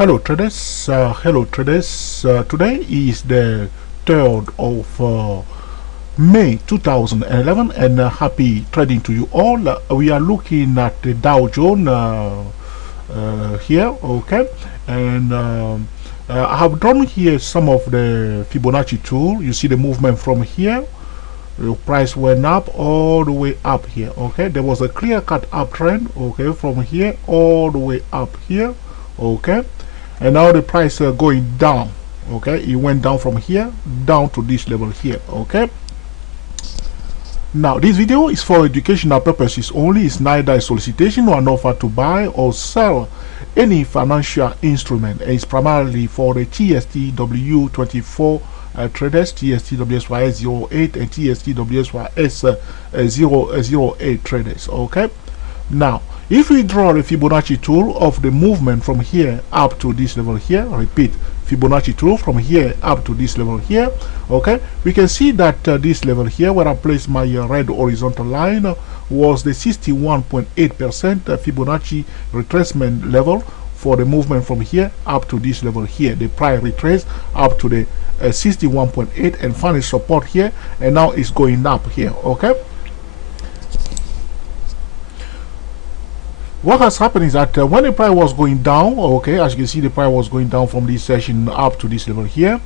Hello traders. Today is the 3rd of May 2011 and happy trading to you all. We are looking at the Dow Jones here, okay, and I have drawn here some of the Fibonacci tool. You see the movement from here. The price went up all the way up here, okay. There was a clear-cut uptrend, okay, from here all the way up here, okay. And now the price going down, okay. It went down from here down to this level here, okay. Now this video is for educational purposes only. It's neither a solicitation or an offer to buy or sell any financial instrument. It's primarily for the TSTW24 traders, TSTWSYS08 and TSTWSYS008 traders, okay. Now if we draw the Fibonacci tool of the movement from here up to this level here, repeat, Fibonacci tool from here up to this level here, okay, we can see that this level here where I placed my red horizontal line was the 61.8% Fibonacci retracement level for the movement from here up to this level here. The price retrace up to the 61.8 and finally support here, and now it's going up here, okay. What has happened is that when the price was going down, okay, as you can see, the price was going down from this session up to this level here.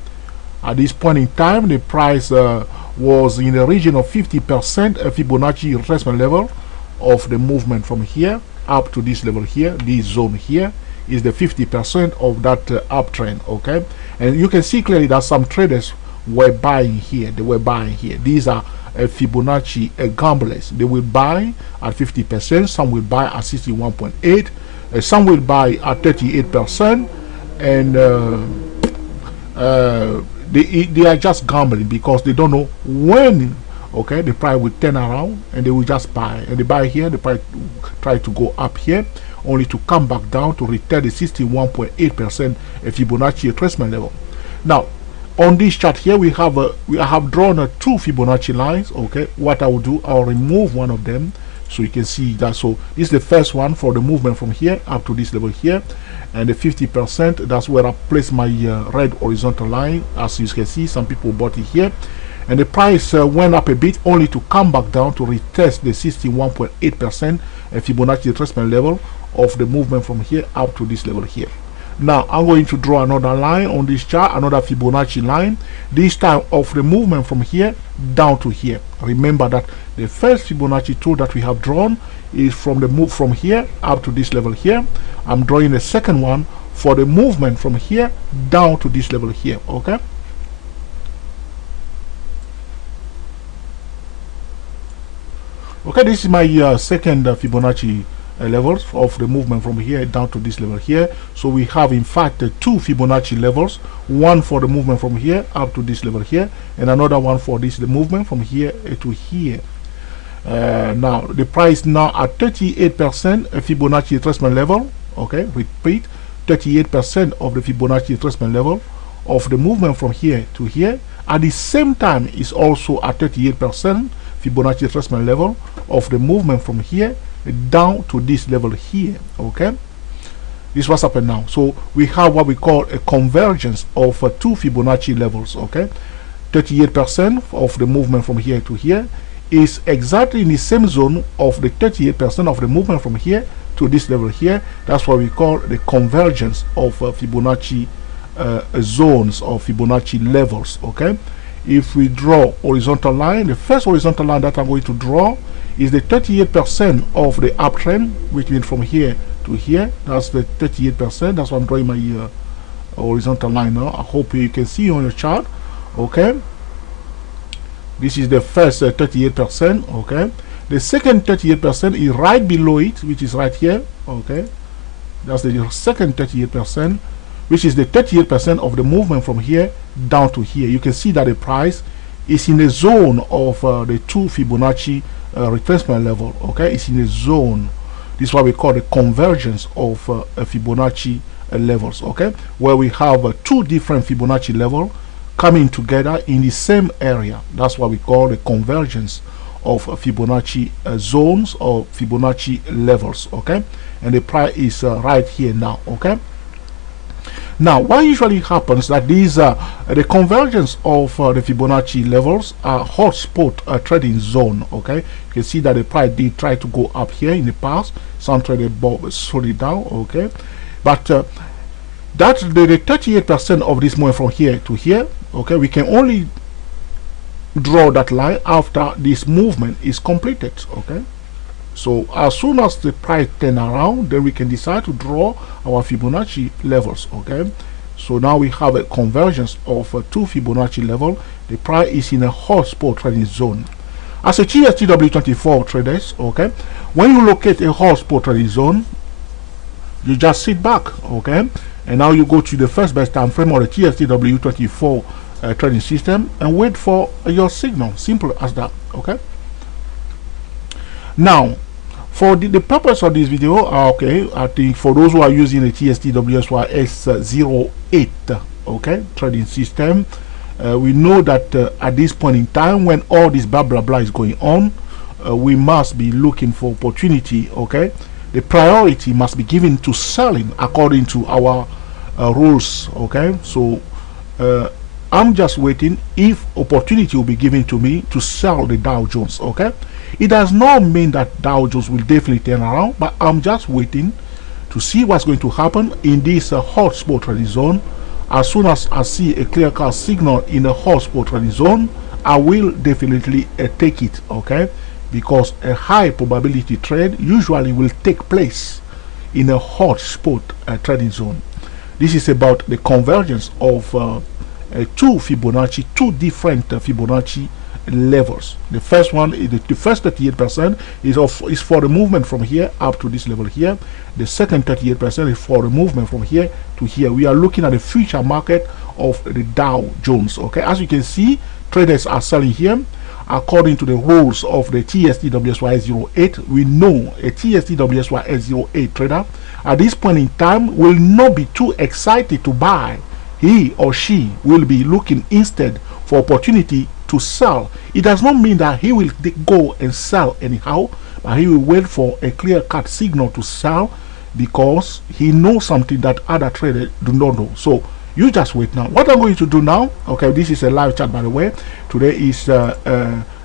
At this point in time, the price was in the region of 50% Fibonacci retracement level of the movement from here up to this level here. This zone here is the 50% of that uptrend, okay. And you can see clearly that some traders were buying here. They were buying here. These are Fibonacci gamblers. They will buy at 50%, some will buy at 61.8, some will buy at 38%, and they are just gambling because they don't know when, okay, the price will turn around, and they will just buy, and they buy here, the price try to go up here only to come back down to return the 61.8% Fibonacci retracement level. Now on this chart here, we have drawn two Fibonacci lines, okay. What I will do, I'll remove one of them so you can see that. So this is the first one for the movement from here up to this level here, and the 50%, that's where I place my red horizontal line. As you can see, some people bought it here, and the price went up a bit only to come back down to retest the 61.8% Fibonacci retracement level of the movement from here up to this level here. Now I'm going to draw another line on this chart, another Fibonacci line, this time of the movement from here down to here. Remember that the first Fibonacci tool that we have drawn is from the move from here up to this level here. I'm drawing the second one for the movement from here down to this level here, okay. Okay, this is my second Fibonacci levels of the movement from here down to this level here. So we have in fact two Fibonacci levels, one for the movement from here up to this level here, and another one for this the movement from here to here. Now the price now at 38% Fibonacci retracement level, okay, repeat, 38% of the Fibonacci retracement level of the movement from here to here. At the same time is also at 38% Fibonacci retracement level of the movement from here down to this level here, okay. This was happened now. So we have what we call a convergence of two Fibonacci levels, okay. 38% of the movement from here to here is exactly in the same zone of the 38% of the movement from here to this level here. That's what we call the convergence of Fibonacci zones or Fibonacci levels, okay. If we draw horizontal line, the first horizontal line that I'm going to draw is the 38% of the uptrend, which means from here to here. That's the 38%. That's why I'm drawing my horizontal line now. I hope you can see on your chart, okay. This is the first 38%, okay. The second 38% is right below it, which is right here, okay. That's the second 38%, which is the 38% of the movement from here down to here. You can see that the price is in the zone of the two Fibonacci retracement level, okay. It's in a zone. This is what we call the convergence of Fibonacci levels, okay, where we have two different Fibonacci levels coming together in the same area. That's what we call the convergence of Fibonacci zones or Fibonacci levels, okay. And the price is right here now, okay. Now, what usually happens that these the convergence of the Fibonacci levels are hotspot trading zone. Okay, you can see that the price did try to go up here in the past. Some traded slowed it down. Okay, but that's the 38% of this movement from here to here. Okay, we can only draw that line after this movement is completed. Okay, so as soon as the price turn around, then we can decide to draw our Fibonacci levels. Okay, so now we have a convergence of two Fibonacci level. The price is in a hotspot trading zone. As a GSTW24 traders, okay, when you locate a hotspot trading zone, you just sit back. Okay, and now you go to the first best time frame or the GSTW24 trading system and wait for your signal. Simple as that. Okay, now for the purpose of this video, okay, I think for those who are using the TSTWSY-S08 okay trading system, we know that at this point in time, when all this blah blah blah is going on, we must be looking for opportunity. Okay, the priority must be given to selling according to our rules. Okay, so I'm just waiting if opportunity will be given to me to sell the Dow Jones. Okay, it does not mean that Dow Jones will definitely turn around, but I'm just waiting to see what's going to happen in this hotspot trading zone. As soon as I see a clear-cut signal in the hotspot trading zone, I will definitely take it. Okay, because a high probability trade usually will take place in a hotspot trading zone. This is about the convergence of two different Fibonacci levels. The first one is the first 38% is for the movement from here up to this level here. The second 38% is for the movement from here to here. We are looking at the future market of the Dow Jones. Okay, as you can see, traders are selling here according to the rules of the TSTWSY-S08. We know a TSTWSY-S08 trader at this point in time will not be too excited to buy. He or she will be looking instead for opportunity to sell. It does not mean that he will go and sell anyhow, but he will wait for a clear-cut signal to sell because he knows something that other traders do not know. So you just wait now. What I'm going to do now, okay, this is a live chat by the way. Today is the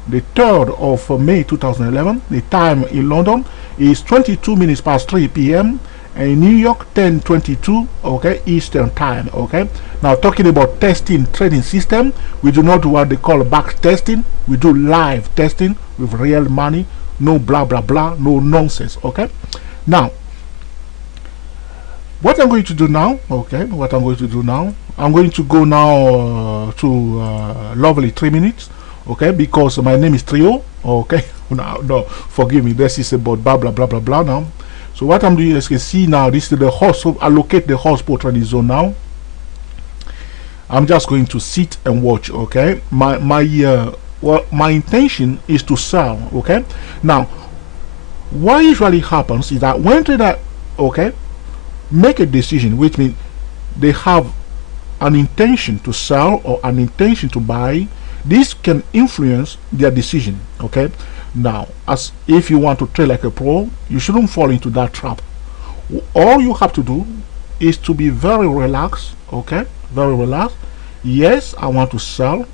3rd of May 2011. The time in London is 22 minutes past 3 p.m. and in New York 10:22 okay Eastern time. Okay, now talking about testing trading system, we do not do what they call back testing. We do live testing with real money, no blah blah blah, no nonsense. Okay, now what I'm going to do now, I'm going to go now to lovely 3 minutes. Okay, because my name is Trio. Okay, no, forgive me, this is about blah blah blah blah blah now. So what I'm doing is, you can see now, this is the hotspot. Allocate the hotspot trading zone now. I'm just going to sit and watch. Okay, my intention is to sell. Okay, now what usually happens is that when trader make a decision, which means they have an intention to sell or an intention to buy, this can influence their decision. Okay, now as if you want to trade like a pro, you shouldn't fall into that trap. All you have to do is to be very relaxed. Okay, very relaxed. Yes, I want to sell.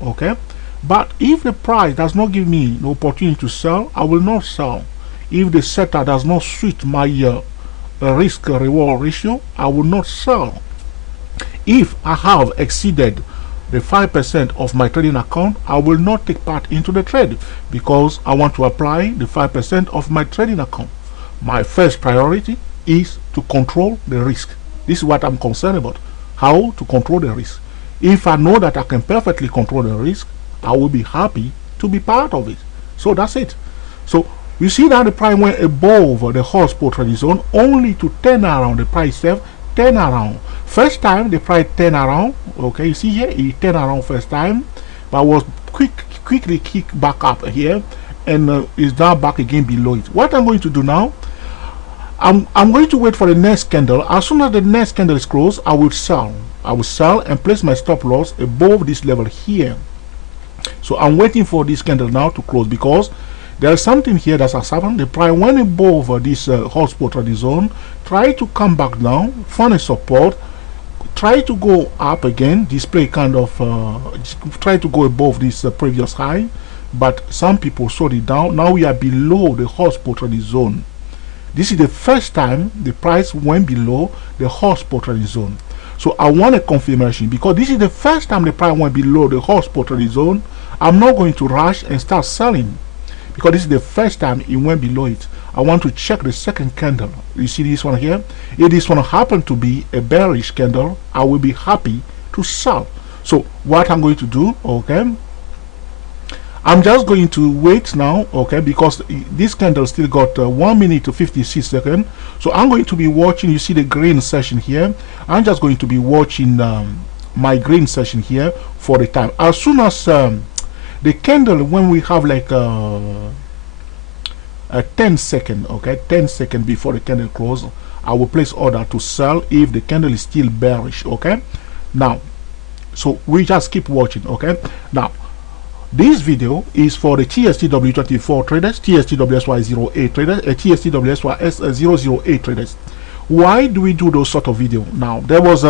Okay, but if the price does not give me the opportunity to sell, I will not sell. If the setter does not suit my risk reward ratio, I will not sell. If I have exceeded the 5% of my trading account, I will not take part into the trade because I want to apply the 5% of my trading account. My first priority is to control the risk. This is what I'm concerned about, how to control the risk. If I know that I can perfectly control the risk, I will be happy to be part of it. So that's it. So you see that the price went above the hotspot trading zone only to turn around. The price itself turn around. First time the price turn around. Okay, you see here it turned around first time, but was quickly kicked back up here and is now back again below it. What I'm going to do now, I'm going to wait for the next candle. As soon as the next candle is closed, I will sell. I will sell and place my stop loss above this level here. So I'm waiting for this candle now to close because there is something here that has happened. The price went above this hotspot trading zone, try to come back down, find a support, try to go up again, display kind of try to go above this previous high, but some people sold it down. Now we are below the hotspot trading zone. This is the first time the price went below the hotspot trading zone. So I want a confirmation, because this is the first time the price went below the hotspot trading zone. I'm not going to rush and start selling, because this is the first time it went below it. I want to check the second candle. You see this one here? If this one happen to be a bearish candle, I will be happy to sell. So what I'm going to do, okay, I'm just going to wait now, okay, because this candle still got 1 minute to 56 seconds. So I'm going to be watching. You see the green session here. I'm just going to be watching my green session here for the time. As soon as the candle, when we have like a 10 second, okay, 10 second before the candle close, I will place order to sell if the candle is still bearish. Okay, now, so we just keep watching. Okay, now this video is for the TSTW24 traders, TSTWSY08 traders, TSTWSY008 traders. Why do we do those sort of video? Now, there was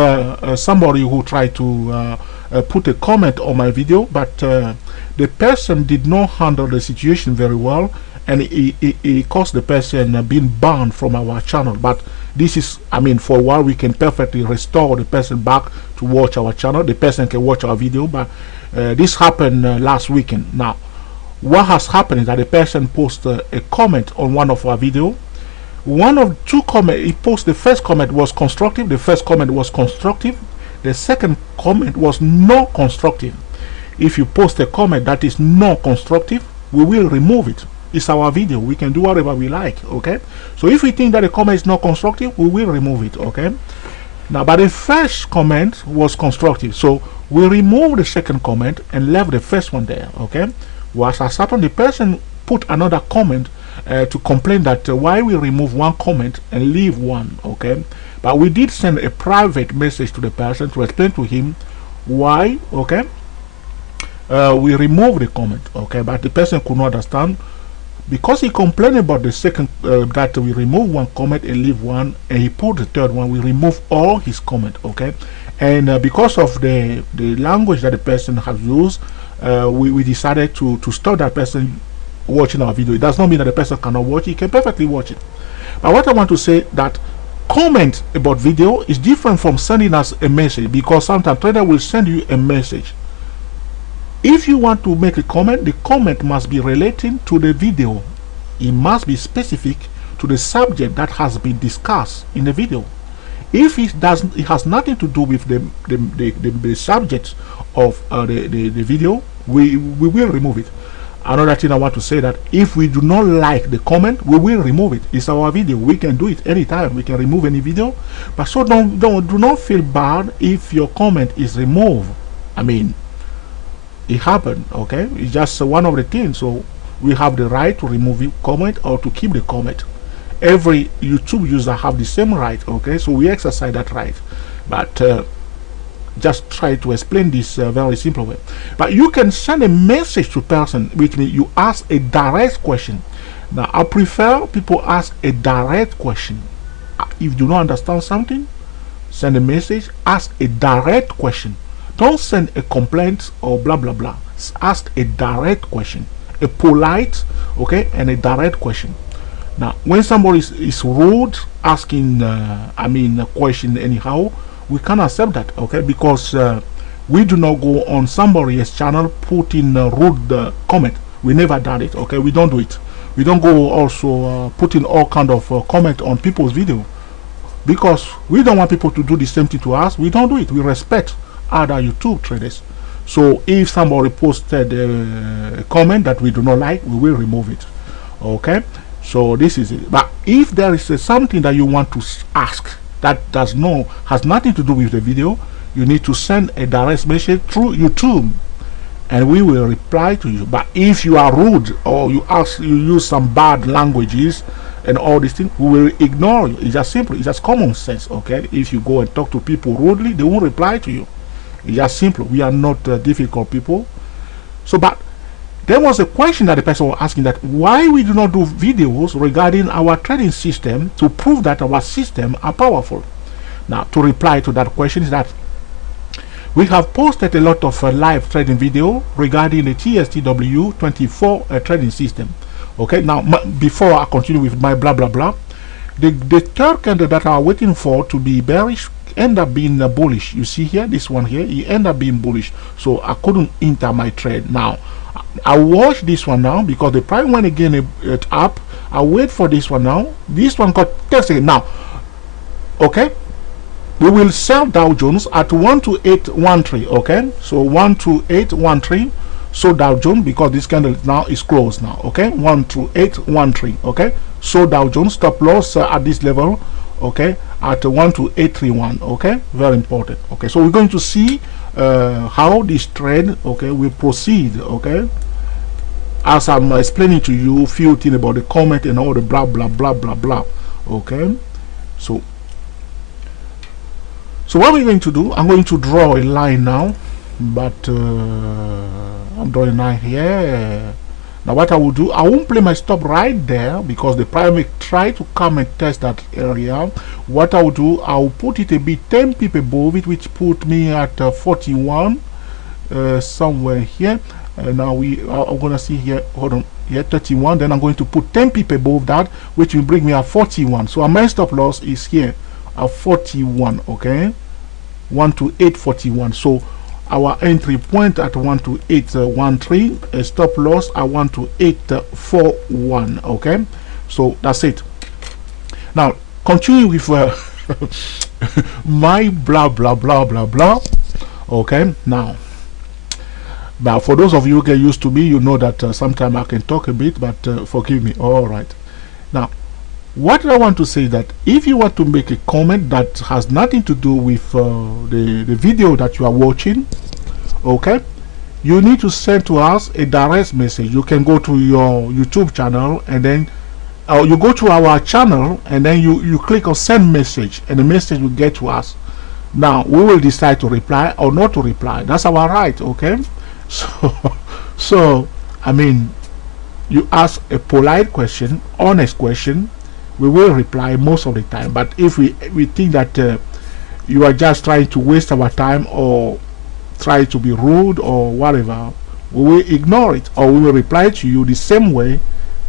somebody who tried to put a comment on my video, but the person did not handle the situation very well, and it caused the person being banned from our channel. But this is, I mean, for a while we can perfectly restore the person back to watch our channel. The person can watch our video, but this happened last weekend. Now, what has happened is that the person posted a comment on one of our video. One of two comments he posted. The first comment was constructive. The first comment was constructive. The second comment was not constructive. If you post a comment that is not constructive, we will remove it. It's our video. We can do whatever we like. Okay, so if we think that the comment is not constructive, we will remove it. Okay, now, but the first comment was constructive, so we removed the second comment and left the first one there. Okay, what has happened? The person put another comment to complain that why we remove one comment and leave one. Okay, but we did send a private message to the person to explain to him why. Okay, we removed the comment. Okay, but the person could not understand, because he complained about the second that we remove one comment and leave one, and he put the third one, we remove all his comment. Okay, and because of the language that the person has used, we decided to stop that person watching our video. It does not mean that the person cannot watch it. He can perfectly watch it. But what I want to say, that comment about video is different from sending us a message, because sometimes trader will send you a message. If you want to make a comment, the comment must be relating to the video. It must be specific to the subject that has been discussed in the video. If it doesn't, it has nothing to do with the subject of the video, we will remove it. Another thing I want to say, that if we do not like the comment, we will remove it. It's our video. We can do it anytime. We can remove any video. But so do not feel bad if your comment is removed. I mean, it happened. Okay, it's just one of the things. So we have the right to remove the comment or to keep the comment. Every YouTube user have the same right. Okay, so we exercise that right. But just try to explain this very simple way. But you can send a message to person, which means you ask a direct question. Now, I prefer people ask a direct question. If you do not understand something, send a message, ask a direct question. Don't send a complaint or blah blah blah. Ask a direct question, a polite, okay, and a direct question. Now, when somebody is rude, asking, a question anyhow, we can't accept that, okay, because we do not go on somebody's channel putting rude comment. We never done it, okay. We don't do it. We don't go also putting all kind of comment on people's video, because we don't want people to do the same thing to us. We don't do it. We respect other YouTube traders. So if somebody posted a comment that we do not like, we will remove it. Okay, so this is it. But if there is something that you want to ask that has nothing to do with the video, you need to send a direct message through YouTube and we will reply to you. But if you are rude or you use some bad languages and all these things, we will ignore you. It's just simple. It's just common sense. Okay, if you go and talk to people rudely, they won't reply to you. It's just simple. We are not difficult people. So, but there was a question that the person was asking, that why we do not do videos regarding our trading system to prove that our system are powerful. Now, to reply to that question is that we have posted a lot of live trading video regarding the TSTW24 trading system. Okay, now before I continue with my blah blah blah, the third candle that I'm waiting for to be bearish end up being bullish. You see here, this one here, it end up being bullish, so I couldn't enter my trade. Now I watch this one now because the price went again up. I wait for this one now. This one got tested now. Okay, we will sell Dow Jones at 12813. Okay, so 12813. So Dow Jones, because this candle now is closed now. Okay, 12813. Okay, so Dow Jones stop loss at this level. Okay, at 12831. Okay, very important. Okay, so we're going to see how this trade, okay, will proceed. Okay, as I'm explaining to you, few things about the comment and all the blah blah blah blah blah. Okay, so what we're going to do, I'm going to draw a line now, but I'm drawing a line here. Now what I will do, I won't play my stop right there because the price may try to come and test that area. What I will do, I will put it a bit 10 pips above it, which put me at 41 somewhere here. Now I'm gonna see here, hold on, here 31. Then I'm going to put 10 pips above that, which will bring me at 41. So my stop loss is here at 41. Okay, 12841. So our entry point at 12813, a stop loss at 12841. Okay, so that's it. Now continue with my blah blah blah blah blah. Okay, now, but for those of you who get used to me, you know that sometimes I can talk a bit, but forgive me. All right, now what I want to say that if you want to make a comment that has nothing to do with the video that you are watching, okay, you need to send to us a direct message. You can go to your YouTube channel and then you go to our channel and then you click on send message, and the message will get to us. Now we will decide to reply or not to reply. That's our right. Okay, so I mean, you ask a polite question, honest question, we will reply most of the time. But if we think that you are just trying to waste our time or try to be rude or whatever, we will ignore it, or we will reply to you the same way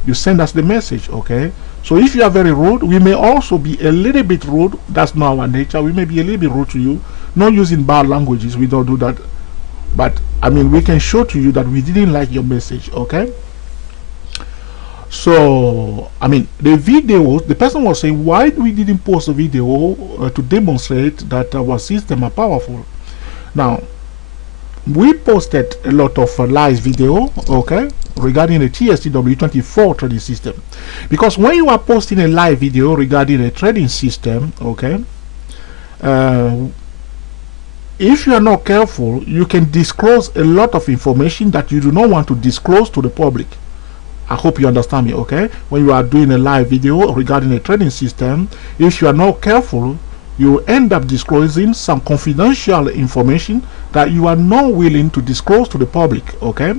you send us the message. Okay, so if you are very rude, we may also be a little bit rude. That's not our nature. We may be a little bit rude to you, not using bad languages. We don't do that, but I mean, we can show to you that we didn't like your message. Okay, so I mean, the video, the person was saying, why we didn't post a video to demonstrate that our system are powerful. Now we posted a lot of live video, okay, regarding the TSTW24 trading system, because when you are posting a live video regarding a trading system, okay, if you are not careful, you can disclose a lot of information that you do not want to disclose to the public. I hope you understand me. Okay, when you are doing a live video regarding a trading system, if you are not careful, you end up disclosing some confidential information that you are not willing to disclose to the public. Okay,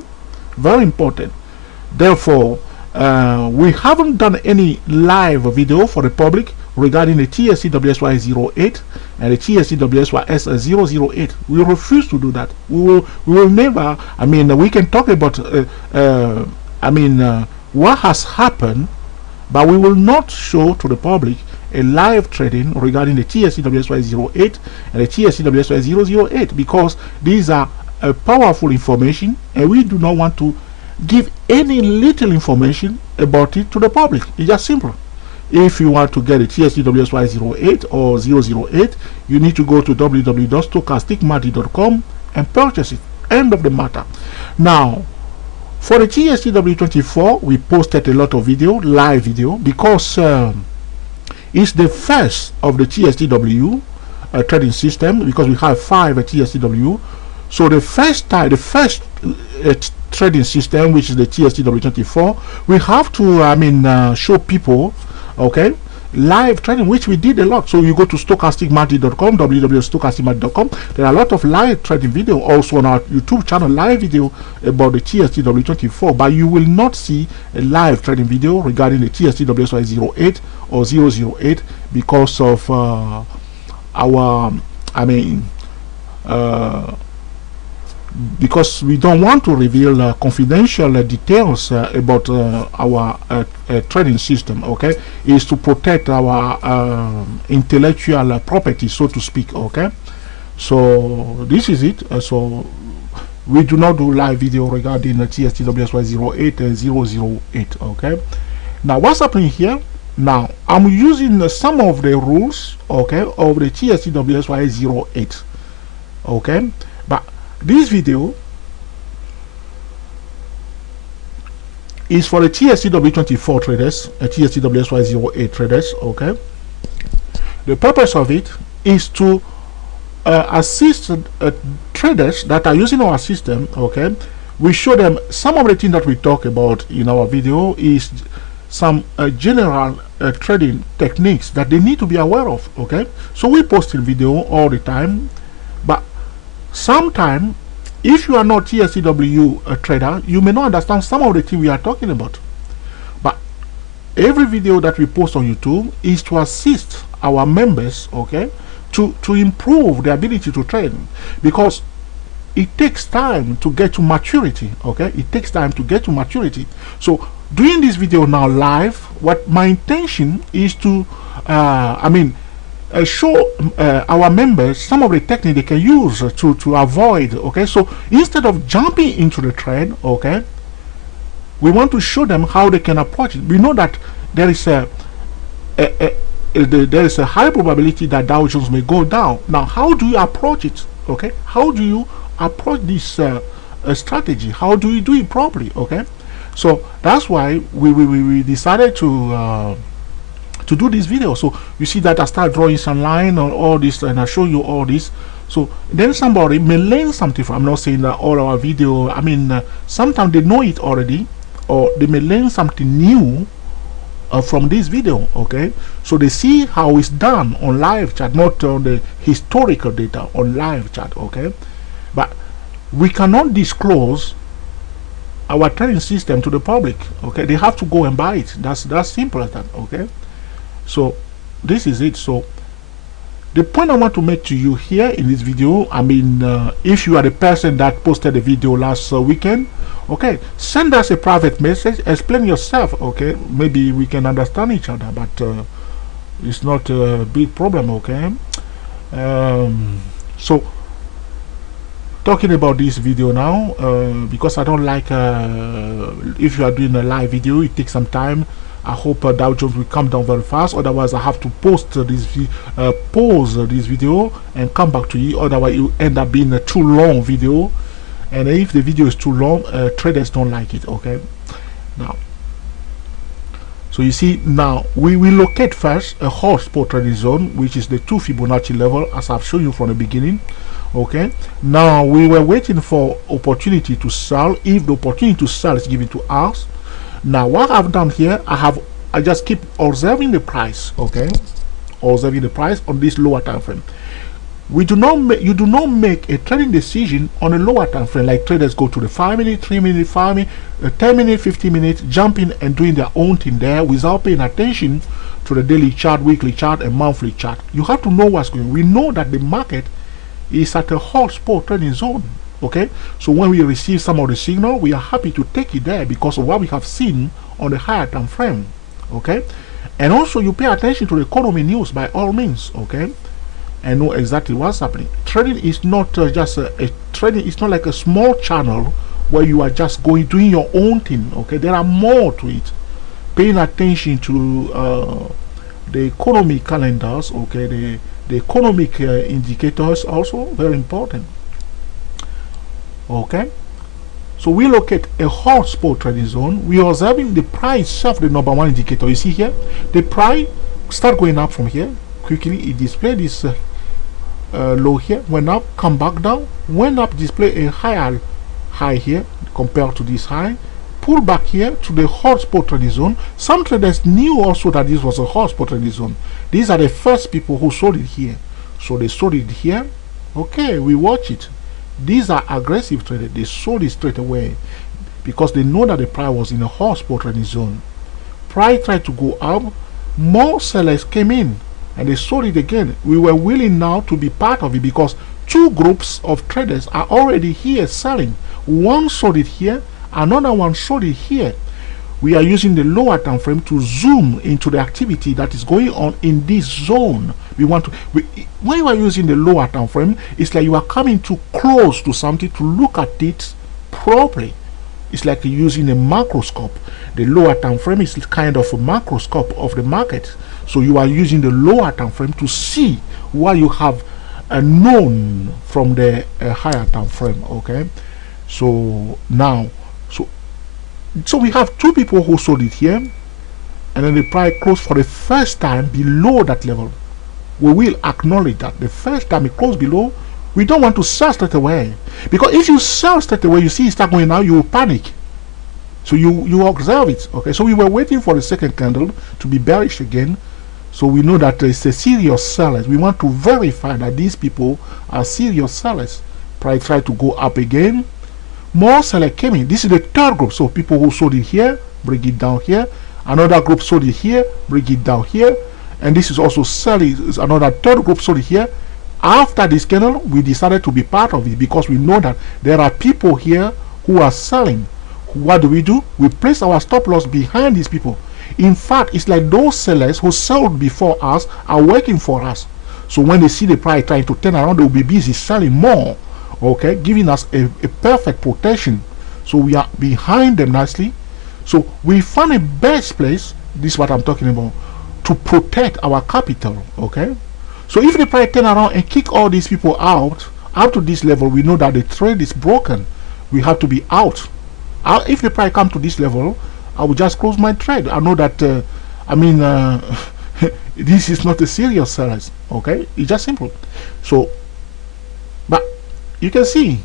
very important. Therefore, we haven't done any live video for the public regarding the TSCWSY08 and the TSCWSYS008. We refuse to do that. We will never. I mean, we can talk about what has happened, but we will not show to the public a live trading regarding the TSCWSY08 and the TSCWSY008, because these are powerful information, and we do not want to give any little information about it to the public. It's just simple. If you want to get a TSCWSY08 or 008, you need to go to www.stochasticmarket.com and purchase it. End of the matter. Now, for the TSTW24, we posted a lot of video, live video, because it's the first of the TSTW trading system, because we have 5 TSTW. So the first trading system, which is the TSTW24, we have to show people, okay, live trading, which we did a lot. So you go to stochasticmarket.com, www.stochasticmarket.com. There are a lot of live trading video also on our YouTube channel, live video about the TSTW24, but you will not see a live trading video regarding the TSTWSY08 or 008 because of our because we don't want to reveal confidential details about our trading system, okay, is to protect our intellectual property, so to speak, okay. So this is it. So we do not do live video regarding the TSTWSY08 and 008, okay. Now what's happening here? Now I'm using some of the rules, okay, of the TSTWSY08, okay, but this video is for the TSTW24 traders, TSTWSY08 traders, okay. The purpose of it is to assist traders that are using our system, okay. We show them some of the things that we talk about in our video is some general trading techniques that they need to be aware of, okay. So we post a video all the time, but sometimes if you are not TSTW trader, you may not understand some of the things we are talking about. But every video that we post on YouTube is to assist our members, okay, to improve the ability to trade, because it takes time to get to maturity, okay. It takes time to get to maturity. So doing this video now live, what my intention is to show our members some of the technique they can use to avoid, okay. So instead of jumping into the trade, okay, we want to show them how they can approach it. We know that there is a high probability that Dow Jones may go down. Now how do you approach it, okay? How do you approach this strategy? How do you do it properly, okay? So that's why we decided to do this video. So you see that I start drawing some line on all this, and I show you all this. So then somebody may learn something from. I'm not saying that all our video, sometimes they know it already, or they may learn something new from this video, okay. So they see how it's done on live chat, not on the historical data, on live chat, okay. But we cannot disclose our trading system to the public, okay. They have to go and buy it. That's simple as that, okay. So this is it. So the point I want to make to you here in this video, if you are the person that posted the video last weekend, okay, send us a private message, explain yourself, okay. Maybe we can understand each other, but it's not a big problem, okay. So talking about this video now, because I don't like if you are doing a live video, it takes some time. I hope Dow Jones will come down very fast. Otherwise, I have to pause this video and come back to you. Otherwise, it will end up being a too long video. And if the video is too long, traders don't like it. Okay. Now, so you see, now we will locate first a hotspot trading zone, which is the 2 Fibonacci level, as I've shown you from the beginning. Okay. Now we were waiting for opportunity to sell. If the opportunity to sell is given to us. Now what I've done here, I just keep observing the price, okay, observing the price on this lower time frame. You do not make a trading decision on a lower time frame, like traders go to the 5-minute, 3-minute, 5-minute, 10-minute, 15-minute, jumping and doing their own thing there without paying attention to the daily chart, weekly chart, and monthly chart. You have to know what's going on. We know that the market is at a hotspot trading zone. Okay, so when we receive some of the signal, we are happy to take it there because of what we have seen on the higher time frame. Okay, and also you pay attention to the economy news by all means. Okay, and know exactly what's happening. Trading is not just a trading. It's not like a small channel where you are just doing your own thing. Okay, there are more to it. Paying attention to the economic calendars. Okay, the economic indicators also very important. Okay, so we locate a hotspot trading zone. We are observing the price of the number one indicator. You see here, the price start going up from here quickly. It displayed this low here, went up, come back down, went up, display a higher high here compared to this high, pull back here to the hotspot trading zone. Some traders knew also that this was a hotspot trading zone. These are the first people who sold it here, so they sold it here. Okay, we watch it. These are aggressive traders. They sold it straight away because they know that the price was in a hotspot trading zone. Price tried to go up, more sellers came in. and they sold it again. We were willing now to be part of it because two groups of traders are already here selling. One sold it here, another one sold it here. We are using the lower time frame to zoom into the activity that is going on in this zone. When you are using the lower time frame, it's like you are coming too close to something to look at it properly. It's like using a microscope. The lower time frame is kind of a microscope of the market. So you are using the lower time frame to see what you have known from the higher time frame. Okay, so now so we have two people who sold it here, and then the price closed for the first time below that level. We will acknowledge that the first time it closed below, we don't want to sell straight away, because if you sell straight away, you see it start going down, you will panic. So you observe it. Okay, so we were waiting for the second candle to be bearish again, so we know that it's a serious sellers. We want to verify that these people are serious sellers. Price tried to go up again. More sellers came in. This is the third group. So people who sold it here, bring it down here. Another group sold it here, bring it down here. And this is also selling. Another third group sold it here. After this candle, we decided to be part of it because we know that there are people here who are selling. What do? We place our stop loss behind these people. In fact, it's like those sellers who sold before us are working for us. So when they see the price trying to turn around, they will be busy selling more. Okay, giving us a perfect protection. So we are behind them nicely. So we found a best place, this is what I'm talking about, to protect our capital. Okay, so if the price turn around and kick all these people out up to this level, we know that the trade is broken. We have to be out. If the price come to this level, I will just close my trade. I know that this is not a serious seller. Okay, it's just simple. So but you can see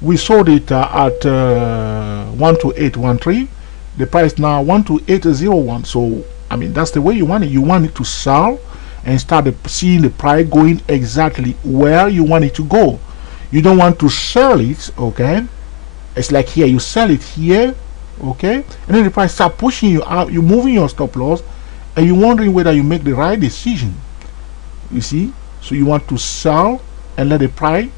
we sold it at 12813. The price now 12801. So I mean, that's the way you want it. You want it to sell and start seeing the price going exactly where you want it to go. You don't want to sell it. Okay, it's like here, you sell it here, okay, and then the price start pushing you out. You're moving your stop loss, and you're wondering whether you make the right decision. You see, so you want to sell and let the price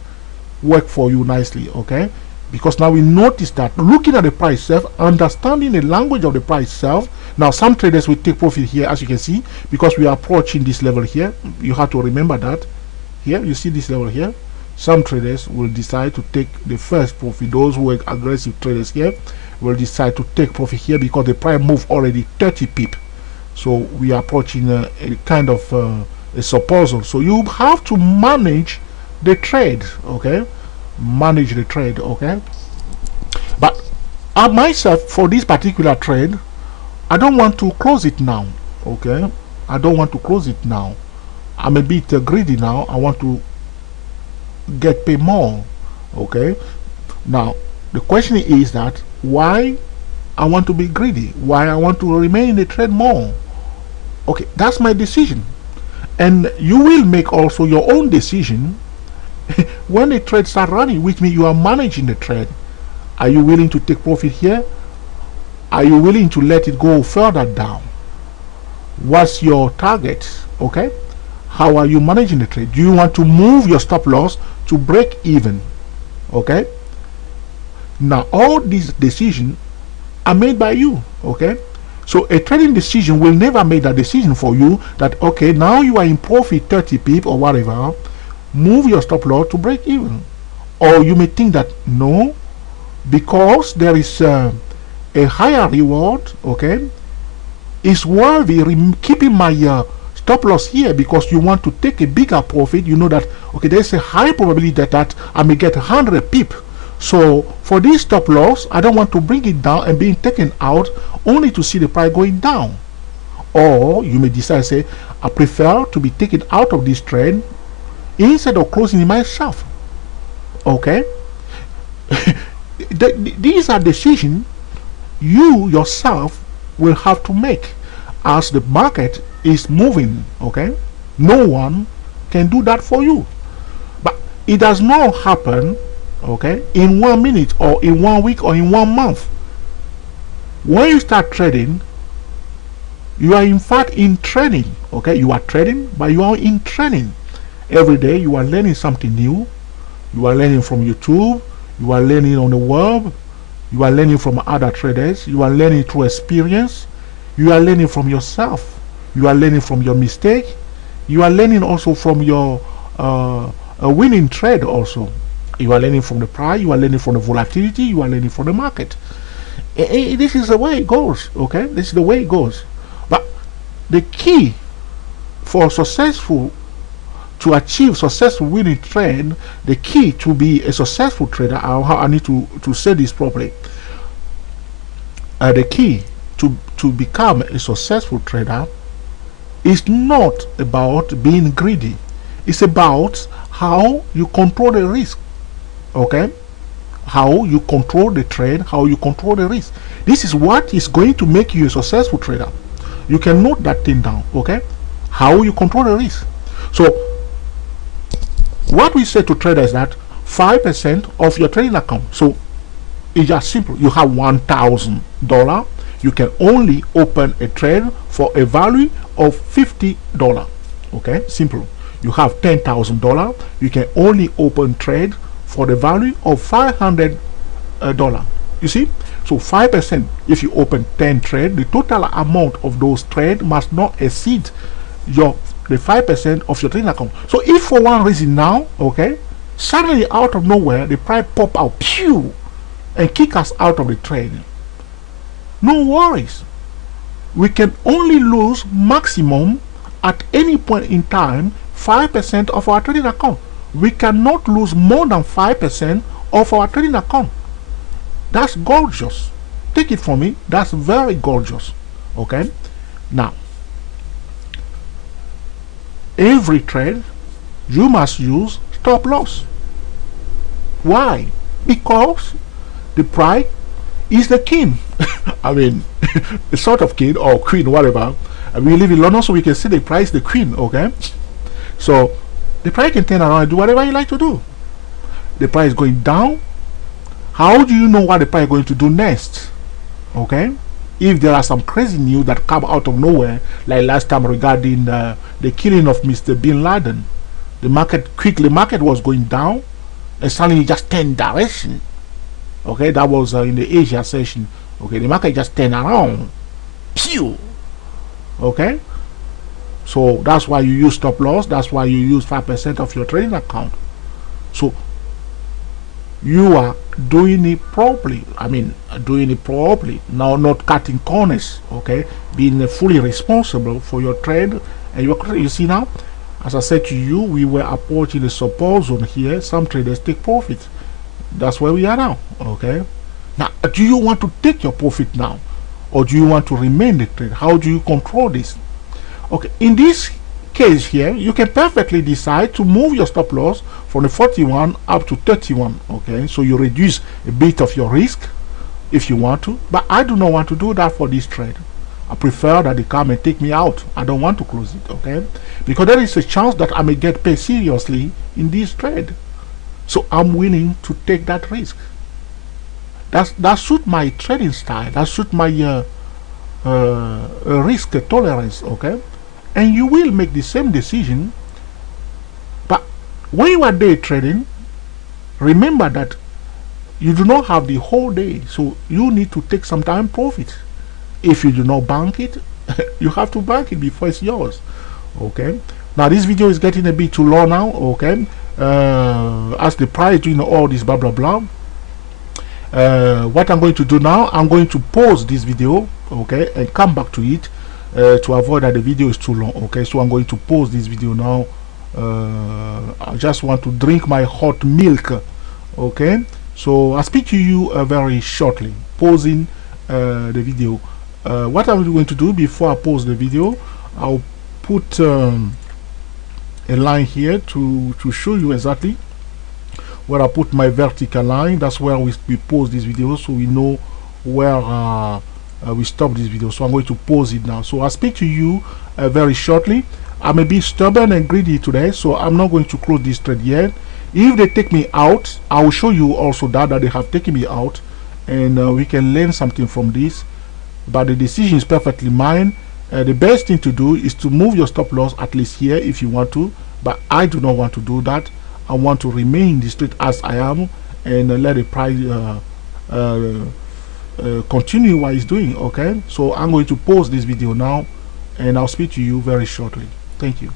work for you nicely. Okay, because now we notice that looking at the price itself, understanding the language of the price itself. Now some traders will take profit here, as you can see, because we are approaching this level here. You have to remember that here you see this level here. Some traders will decide to take the first profit. Those who are aggressive traders here will decide to take profit here because the price moved already 30 pip. So we are approaching a kind of a supposal. So you have to manage the trade. Okay, manage the trade. Okay, but I myself, for this particular trade, I don't want to close it now. Okay, I don't want to close it now. I'm a bit greedy now. I want to get paid more. Okay, now the question is that why I want to be greedy, why I want to remain in the trade more. Okay, that's my decision, and you will make also your own decision when the trade start running, which means you are managing the trade. Are you willing to take profit here? Are you willing to let it go further down? What's your target? Okay, how are you managing the trade? Do you want to move your stop loss to break even? Okay, now all these decisions are made by you. Okay, so a trading decision will never make that decision for you that okay, now you are in profit 30 pip or whatever, move your stop loss to break even. Or you may think that no, because there is a higher reward, okay, it's worthy keeping my stop loss here because you want to take a bigger profit. You know that okay, there's a high probability that I may get 100 pip. So for this stop loss, I don't want to bring it down and being taken out only to see the price going down. Or you may decide, say, I prefer to be taken out of this trade instead of closing it myself. Okay, these are decisions you yourself will have to make as the market is moving. Okay, no one can do that for you, but it does not happen okay in 1 minute or in 1 week or in 1 month. When you start trading, You are in fact in training. Okay, you are trading, but you are in training. Every day you are learning something new. You are learning from YouTube. You are learning on the web. You are learning from other traders. You are learning through experience. You are learning from yourself. You are learning from your mistake. You are learning also from your winning trade also. You are learning from the price. You are learning from the volatility. You are learning from the market. This is the way it goes. Okay, this is the way it goes. But the key for successful to achieve successful winning trade, the key to be a successful trader, I need to say this properly. The key to become a successful trader is not about being greedy. It's about how you control the risk. Okay? How you control the trade, how you control the risk. This is what is going to make you a successful trader. You can note that thing down. Okay? How you control the risk. So what we say to traders is that 5% of your trading account. So it's just simple. You have $1,000. You can only open a trade for a value of $50. Okay, simple. You have $10,000. You can only open trade for the value of $500. You see? So 5%. If you open 10 trades, the total amount of those trades must not exceed the 5% of your trading account. So if for one reason now, okay, suddenly out of nowhere the price pop out, pew, and kick us out of the trade, no worries. We can only lose maximum at any point in time 5% of our trading account. We cannot lose more than 5% of our trading account. That's gorgeous. Take it from me. That's very gorgeous. Okay. Now, every trade you must use stop loss. Why? Because the price is the king. I mean, the sort of king or queen, whatever. We live in London, so we can see the price, the queen. Okay, so the price can turn around and do whatever you like to do. The price is going down. How do you know what the price is going to do next? Okay, if there are some crazy news that come out of nowhere, like last time regarding the killing of Mr. Bin Laden, the market was going down, and suddenly it just turned direction. Okay, that was in the Asia session. Okay, the market just turned around. Pew. Okay, so that's why you use stop loss. That's why you use 5% of your trading account. So you are doing it properly. I mean, doing it properly. Now, not cutting corners. Okay, being fully responsible for your trade. And you see now, as I said to you, we were approaching the support zone here. Some traders take profit. That's where we are now. Okay, now do you want to take your profit now, or do you want to remain the trade? How do you control this? Okay, in this case here, you can perfectly decide to move your stop loss from the 41 up to 31. Okay, so you reduce a bit of your risk if you want to, but I do not want to do that for this trade. I prefer that they come and take me out. I don't want to close it. Okay, because there is a chance that I may get paid seriously in this trade. So I'm willing to take that risk. That suits my trading style. That suits my risk tolerance. Okay, and you will make the same decision. But when you are day trading, remember that you do not have the whole day. So you need to take some time profit. If you do not bank it, you have to bank it before it's yours. Okay. Now this video is getting a bit too long now. Okay. As the price doing all this blah blah blah, what I'm going to do now, I'm going to pause this video, okay, and come back to it to avoid that the video is too long. Okay, so I'm going to pause this video now. I just want to drink my hot milk. Okay, so I'll speak to you very shortly. Pausing the video. What I'm going to do before I pause the video, I'll put a line here to show you exactly where I put my vertical line. That's where we pause this video, so we know where we stop this video. So I'm going to pause it now. So I'll speak to you very shortly. I may be stubborn and greedy today, so I'm not going to close this trade yet. If they take me out, I will show you also that they have taken me out, and we can learn something from this. But the decision is perfectly mine, the best thing to do is to move your stop loss at least here if you want to, but I do not want to do that. I want to remain in the street as I am and let the price continue what it's doing. Okay, so I'm going to pause this video now and I'll speak to you very shortly. Thank you.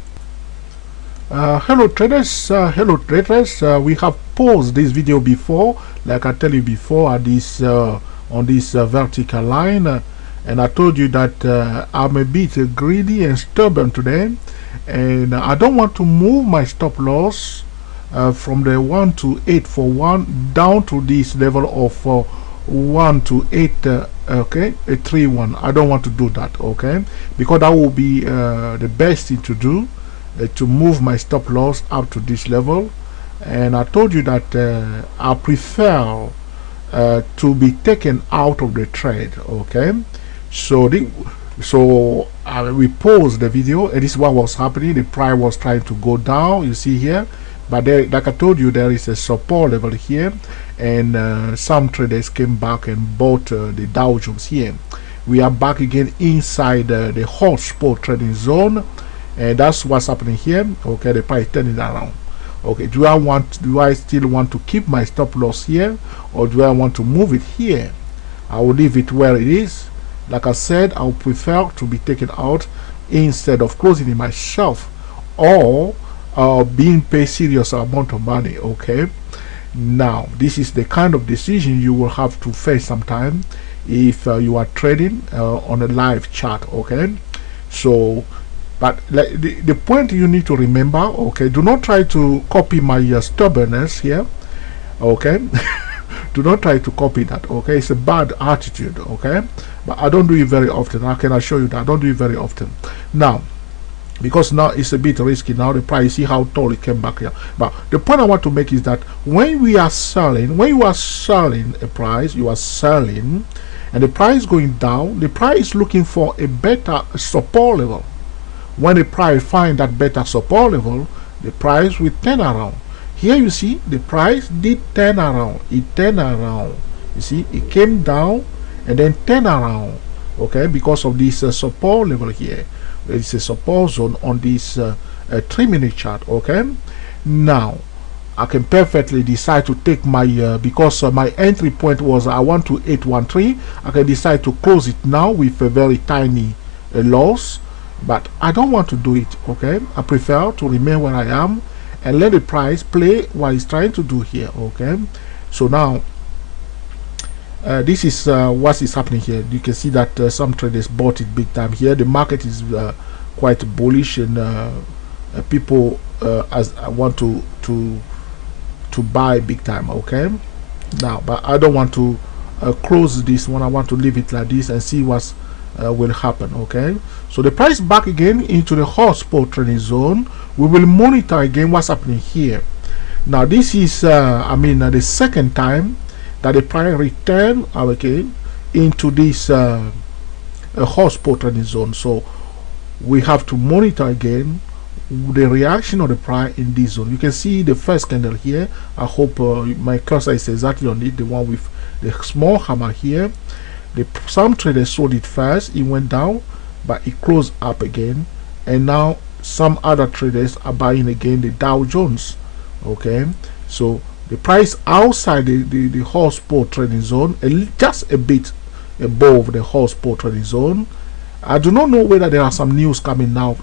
Hello traders, we have paused this video before, like I tell you before, at this on this vertical line, and I told you that I'm a bit greedy and stubborn today, and I don't want to move my stop loss from the 1 to 841 down to this level of 1 to 8 okay, a 3-1. I don't want to do that, okay, because that will be the best thing to do, to move my stop loss up to this level. And I told you that I prefer to be taken out of the trade, okay. So we paused the video, and this is what was happening. The price was trying to go down, you see here, but there, like I told you, there is a support level here, and some traders came back and bought the Dow Jones here. We are back again inside the hotspot trading zone, and that's what's happening here. Okay, the price turning around. Okay, do I still want to keep my stop loss here, or do I want to move it here? I will leave it where it is. Like I said, I would prefer to be taken out instead of closing it myself, or being paid serious amount of money. Okay, now this is the kind of decision you will have to face sometime if you are trading on a live chart. Okay, so but the point you need to remember, okay, do not try to copy my stubbornness here, okay. Do not try to copy that, okay. It's a bad attitude, okay, but I don't do it very often. I can assure you that I don't do it very often now, because now it's a bit risky. Now the price, see how tall it came back here. But the point I want to make is that when we are selling, when you are selling a price, you are selling, and the price going down, the price is looking for a better support level. When the price find that better support level, the price will turn around. Here you see the price did turn around. It turned around. You see, it came down and then turned around. Okay, because of this support level here. There is a support zone on this 3-minute chart. Okay, now I can perfectly decide to take my because my entry point was I want to 813. I can decide to close it now with a very tiny loss, but I don't want to do it. Okay, I prefer to remain where I am and let the price play what it's trying to do here. Okay, so now this is what is happening here. You can see that some traders bought it big time here. The market is quite bullish, and people as want to buy big time. Okay, now, but I don't want to close this one. I want to leave it like this and see what's will happen. Okay, so the price back again into the hotspot trading zone. We will monitor again what's happening here. Now this is I mean the second time that the price return okay into this hotspot trading zone. So we have to monitor again the reaction of the price in this zone. You can see the first candle here. I hope my cursor is exactly on it, the one with the small hammer here. Some traders sold it first, it went down, but it closed up again, and now some other traders are buying again the Dow Jones. Okay, so the price outside the hotspot trading zone, just a bit above the hotspot trading zone. I do not know whether there are some news coming now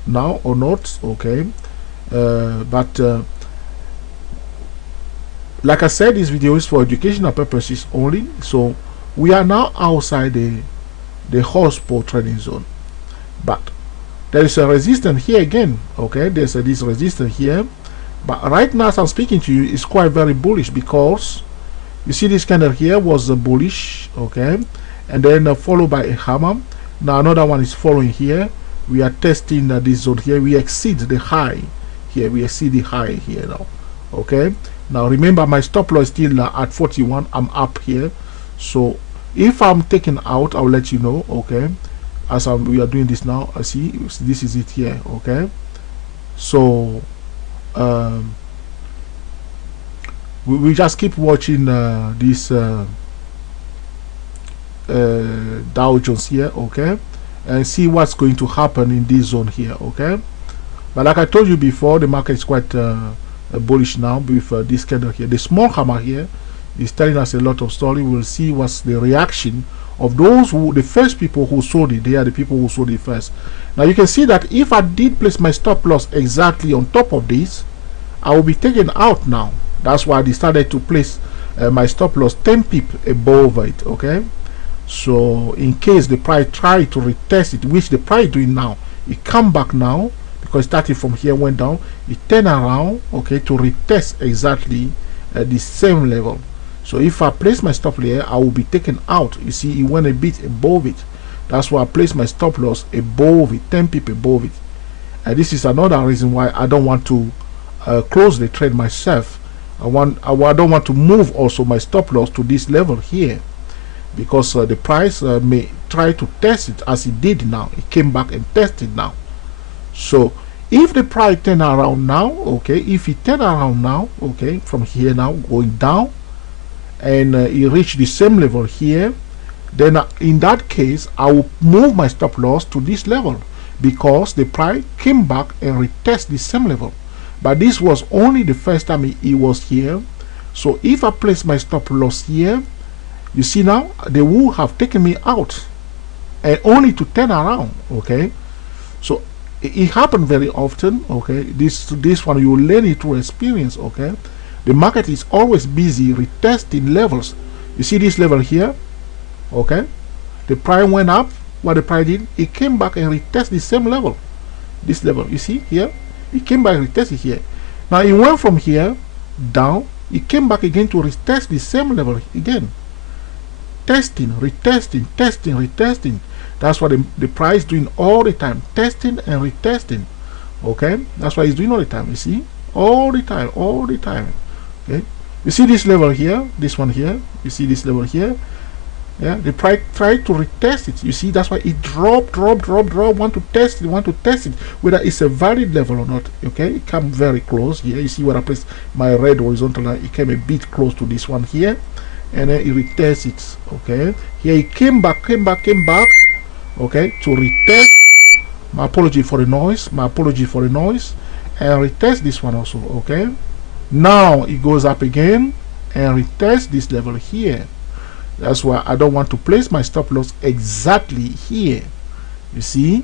or not. Okay, but like I said, this video is for educational purposes only. So we are now outside the hotspot trading zone, but there is a resistance here again. Okay, there's this resistance here, but right now as I'm speaking to you, it's quite very bullish, because you see this candle here was bullish, okay, and then followed by a hammer. Now another one is following here. We are testing this zone here. We exceed the high here. We exceed the high here now. Okay, now remember my stop loss is still at 41. I'm up here, so if I'm taken out, I'll let you know. Okay, as we are doing this now, I see this is it here. Okay, so we just keep watching this Dow Jones here. Okay, and see what's going to happen in this zone here. Okay, but like I told you before, the market is quite bullish now with this candle here. The small hammer here is telling us a lot of story. We'll see what's the reaction of those who, the first people who sold it. They are the people who sold it first. Now you can see that if I did place my stop loss exactly on top of this, I will be taken out now. That's why I decided to place my stop loss 10 pip above it. Okay, so in case the price try to retest it, which the price doing now, it come back now because it started from here, went down, it turn around, okay, to retest exactly the same level. So if I place my stop here, I will be taken out. You see, it went a bit above it. That's why I place my stop loss above it, 10 pip above it. And this is another reason why I don't want to close the trade myself. I don't want to move also my stop loss to this level here, because the price may try to test it as it did now. It came back and tested now. So if the price turn around now, okay, if it turn around now, okay, from here now going down, and it reach the same level here, then in that case I will move my stop loss to this level, because the price came back and retest the same level. But this was only the first time it was here. So if I place my stop loss here, you see now they will have taken me out, and only to turn around. Okay, so it happened very often. Okay, this one you will learn it through experience. Okay, the market is always busy retesting levels. You see this level here. Okay, the price went up. What the price did, it came back and retest the same level. This level, you see here, it came back and retested here. Now it went from here down, it came back again to retest the same level again. Testing, retesting, testing, retesting. That's what the price doing all the time, testing and retesting. Okay, that's what it's doing all the time. You see, all the time, all the time. Okay, you see this level here, this one here. You see this level here. Yeah, the price tried to retest it. You see, that's why it drop, want to test it, whether it's a valid level or not. Okay, it come very close here. You see where I placed my red horizontal line, it came a bit close to this one here, and then it retests it. Okay, here it came back, okay, to retest. My apology for the noise, and retest this one also. Okay, now it goes up again and retest this level here. That's why I don't want to place my stop loss exactly here. You see,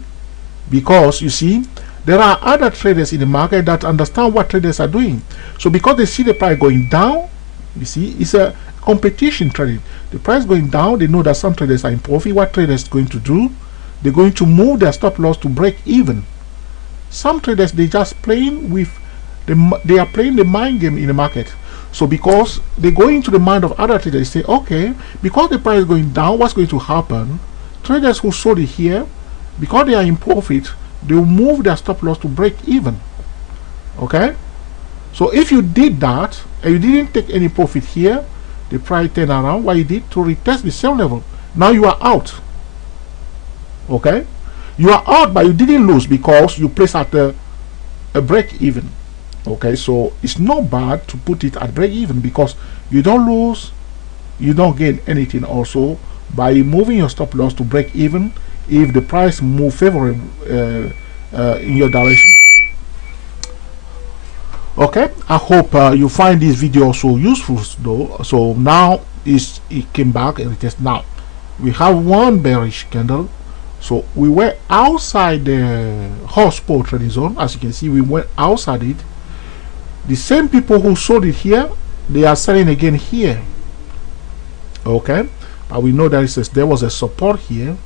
because you see there are other traders in the market that understand what traders are doing. So because they see the price going down, you see, it's a competition trading. The price going down, they know that some traders are in profit. What traders going to do? They're going to move their stop loss to break even. Some traders, they just playing with they are playing the mind game in the market. So because they go into the mind of other traders, they say, okay, because the price is going down, what's going to happen? Traders who sold it here, because they are in profit, they will move their stop loss to break even. Okay? So if you did that, and you didn't take any profit here, the price turned around, what you did to retest the same level. Now you are out. Okay? You are out, but you didn't lose because you placed at a break even. Okay, so it's not bad to put it at break even, because you don't lose, you don't gain anything also by moving your stop loss to break even if the price move favorable in your direction. Okay, I hope you find this video also useful though. So now it came back and it is now we have one bearish candle. So we were outside the hotspot trading zone. As you can see, we went outside it. The same people who sold it here, they are selling again here. Okay, but we know that there was a support here.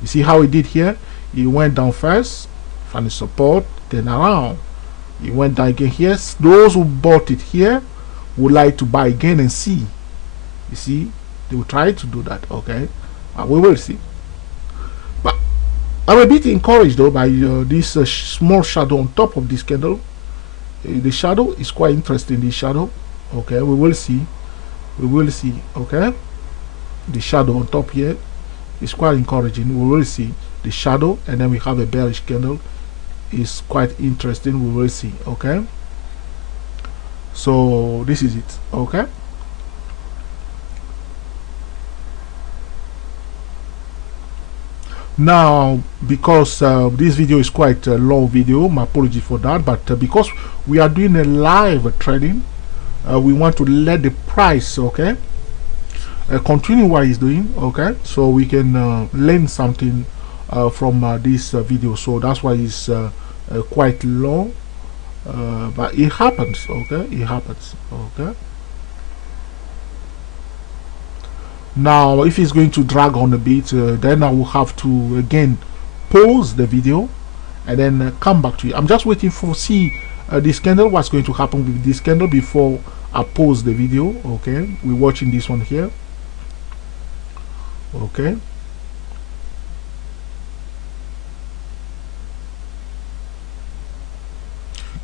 You see how it did here? It went down first, found the support, then around. It went down again here. Those who bought it here would like to buy again and see. You see, they will try to do that. Okay, we will see. But I'm a bit encouraged though by this small shadow on top of this candle. The shadow is quite interesting. This shadow, okay, we will see. Okay, the shadow on top here is quite encouraging. We will see the shadow, and then we have a bearish candle. Is quite interesting. We will see. Okay, so this is it. Okay, Now, because this video is quite a long video, my apology for that, but because we are doing a live trading, we want to let the price, okay, continue what he's doing, okay, so we can learn something from this video. So that's why it's quite long, but it happens, okay, it happens, okay. Now if it's going to drag on a bit, then I will have to again pause the video and then come back to you. I'm just waiting for see this candle, what's going to happen with this candle before I pause the video. Okay, we're watching this one here. Okay,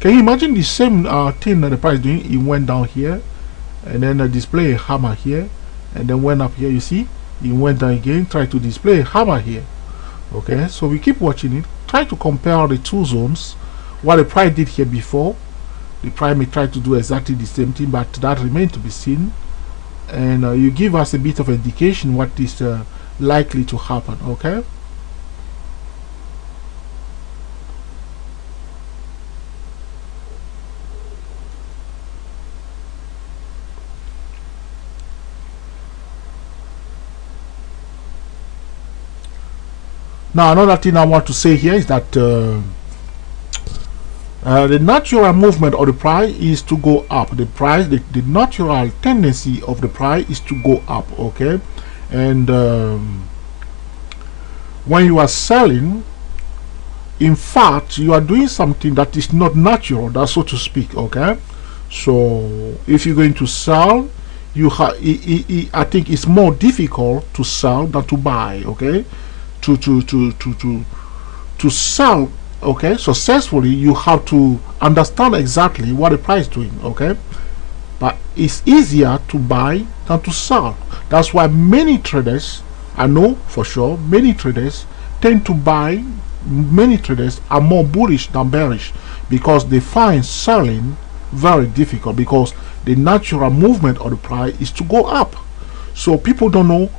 can you imagine the same thing that the price doing? It went down here and then display a hammer here and then went up here. You see it went down again, try to display a hammer here. Okay, so we keep watching it, try to compare the two zones, what the price did here before. The price may try to do exactly the same thing, but that remains to be seen, and you give us a bit of indication what is likely to happen. Okay, now another thing I want to say here is that the natural movement of the price is to go up. The price, the natural tendency of the price is to go up. Okay, and when you are selling, in fact, you are doing something that is not natural, that's so to speak. Okay, so if you're going to sell, you have. I think it's more difficult to sell than to buy. Okay, to sell, okay, successfully, you have to understand exactly what the price is doing. Okay, but it's easier to buy than to sell. That's why many traders, I know for sure, many traders tend to buy. Many traders are more bullish than bearish because they find selling very difficult, because the natural movement of the price is to go up. So people don't know,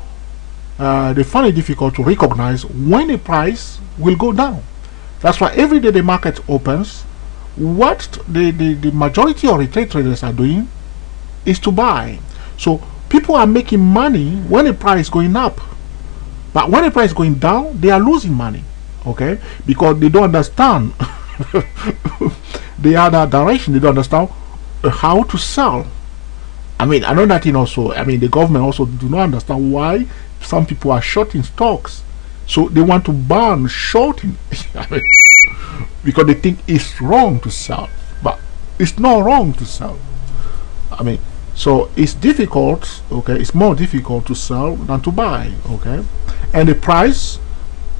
they find it difficult to recognize when the price will go down. That's why every day the market opens, what the majority of retail traders are doing is to buy. So people are making money when the price is going up, but when the price is going down, they are losing money. Okay, because they don't understand the other direction. They don't understand how to sell. I mean, I know that thing also. I mean, the government also do not understand why some people are shorting stocks. So they want to ban shorting. I mean, because they think it's wrong to sell, but it's not wrong to sell. I mean, so it's difficult. Okay, it's more difficult to sell than to buy. Okay, and the price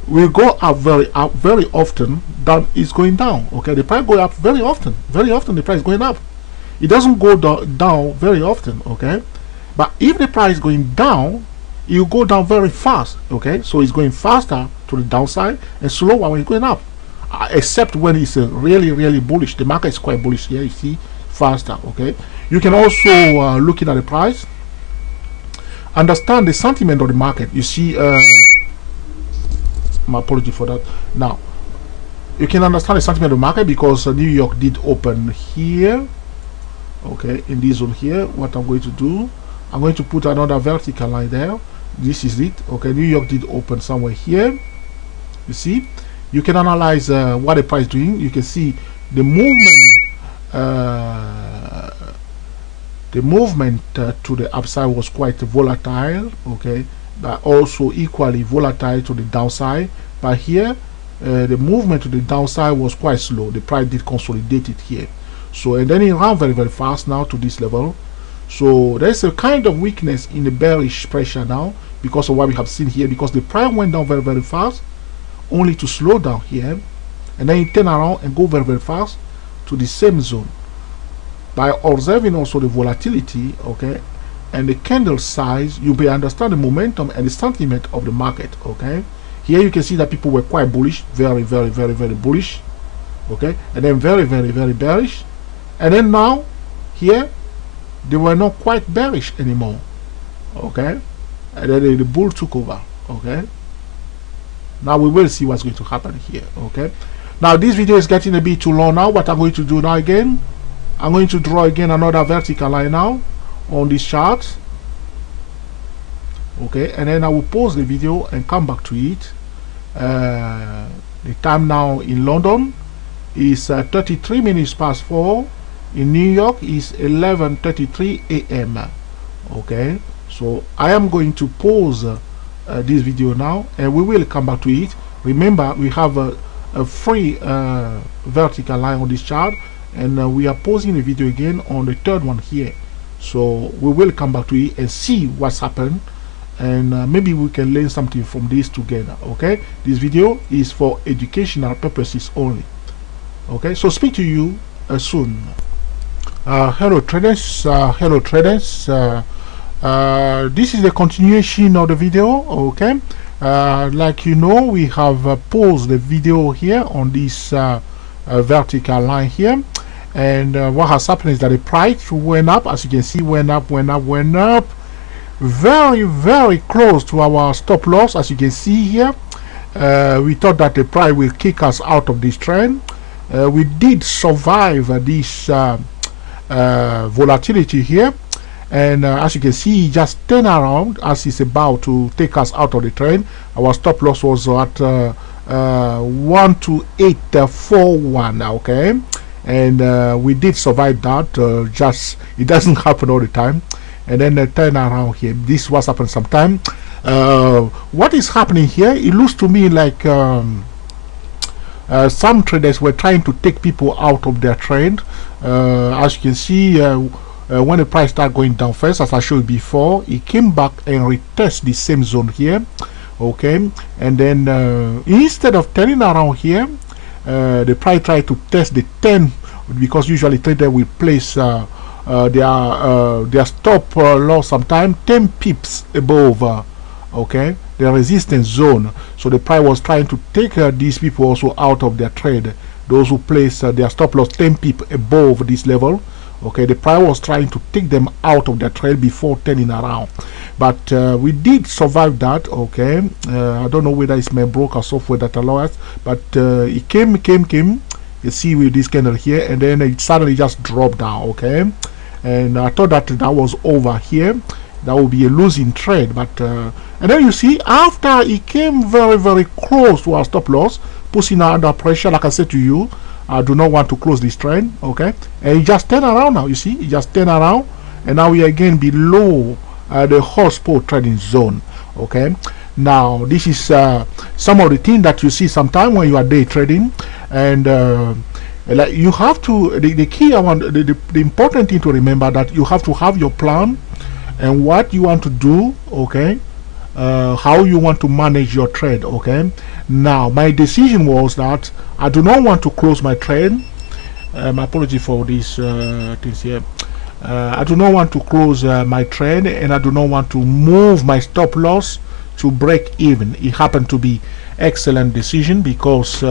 will go up very often than it's going down. Okay, the price go up very often. Very often the price is going up. It doesn't go down very often. Okay, but if the price is going down, it will go down very fast. Okay, so it's going faster to the downside and slower when it's going up. Except when it's really bullish. The market is quite bullish here. You see, faster. Okay, you can also looking at the price, understand the sentiment of the market. You see. My apology for that. Now you can understand the sentiment of the market because New York did open here. Okay, in this zone here, what I'm going to do, I'm going to put another vertical line there. This is it. Okay, New York did open somewhere here. You see, you can analyze what the price is doing. You can see the movement. The movement to the upside was quite volatile. Okay, but also equally volatile to the downside. But here, the movement to the downside was quite slow. The price did consolidate it here. So, and then it ran very fast now to this level. So there's a kind of weakness in the bearish pressure now because of what we have seen here, because the price went down very fast, only to slow down here, and then it turn around and go very fast to the same zone. By observing also the volatility, okay, and the candle size, you may understand the momentum and the sentiment of the market. Okay, here you can see that people were quite bullish, very bullish. Okay, and then very bearish, and then now here they were not quite bearish anymore. Okay, and then the bull took over. Okay, Now we will see what's going to happen here. Okay, now this video is getting a bit too long now. What I'm going to do now again, I'm going to draw again another vertical line now on this chart. Okay, and then I will pause the video and come back to it. The time now in London is 33 minutes past 4. In New York is 11:33 a.m. Okay, so I am going to pause this video now and we will come back to it. Remember, we have a free vertical line on this chart, and we are pausing the video again on the third one here. So we will come back to it and see what's happened, and maybe we can learn something from this together. Okay, this video is for educational purposes only. Okay, so speak to you soon. Hello traders, hello traders. This is the continuation of the video. Okay, like you know, we have paused the video here on this vertical line here, and what has happened is that the price went up. As you can see, went up, very close to our stop loss. As you can see here, we thought that the price will kick us out of this trend. We did survive this volatility here, and as you can see, just turn around as it's about to take us out of the trend. Our stop loss was at 12841. Okay, and we did survive that. Just it doesn't happen all the time. And then turn around here. This was happened sometime. What is happening here? It looks to me like some traders were trying to take people out of their trend. As you can see, when the price started going down first, as I showed before, it came back and retest the same zone here. Okay, and then instead of turning around here, the price tried to test the 10, because usually traders will place their stop loss sometime 10 pips above okay, the resistance zone. So the price was trying to take these people also out of their trade, those who place their stop loss 10 pip above this level. Okay, the price was trying to take them out of their trade before turning around, but we did survive that. Okay, I don't know whether it's my broker software that allows us, but it came. You see with this candle here, and then it suddenly just dropped down. Okay, and I thought that was over here. That would be a losing trade, but and then you see, after it came very close to our stop loss, pushing under pressure. Like I said to you, I do not want to close this trend. Okay, and it just turned around now. You see, it just turned around, and now we are again below the hotspot trading zone. Okay, now this is some of the things that you see sometime when you are day trading, and like you have to, the key, I want the important thing to remember, that you have to have your plan and what you want to do. Okay, how you want to manage your trade. Okay, now my decision was that I do not want to close my trade. My apology for these things here. I do not want to close my trade, and I do not want to move my stop loss to break even. It happened to be excellent decision, because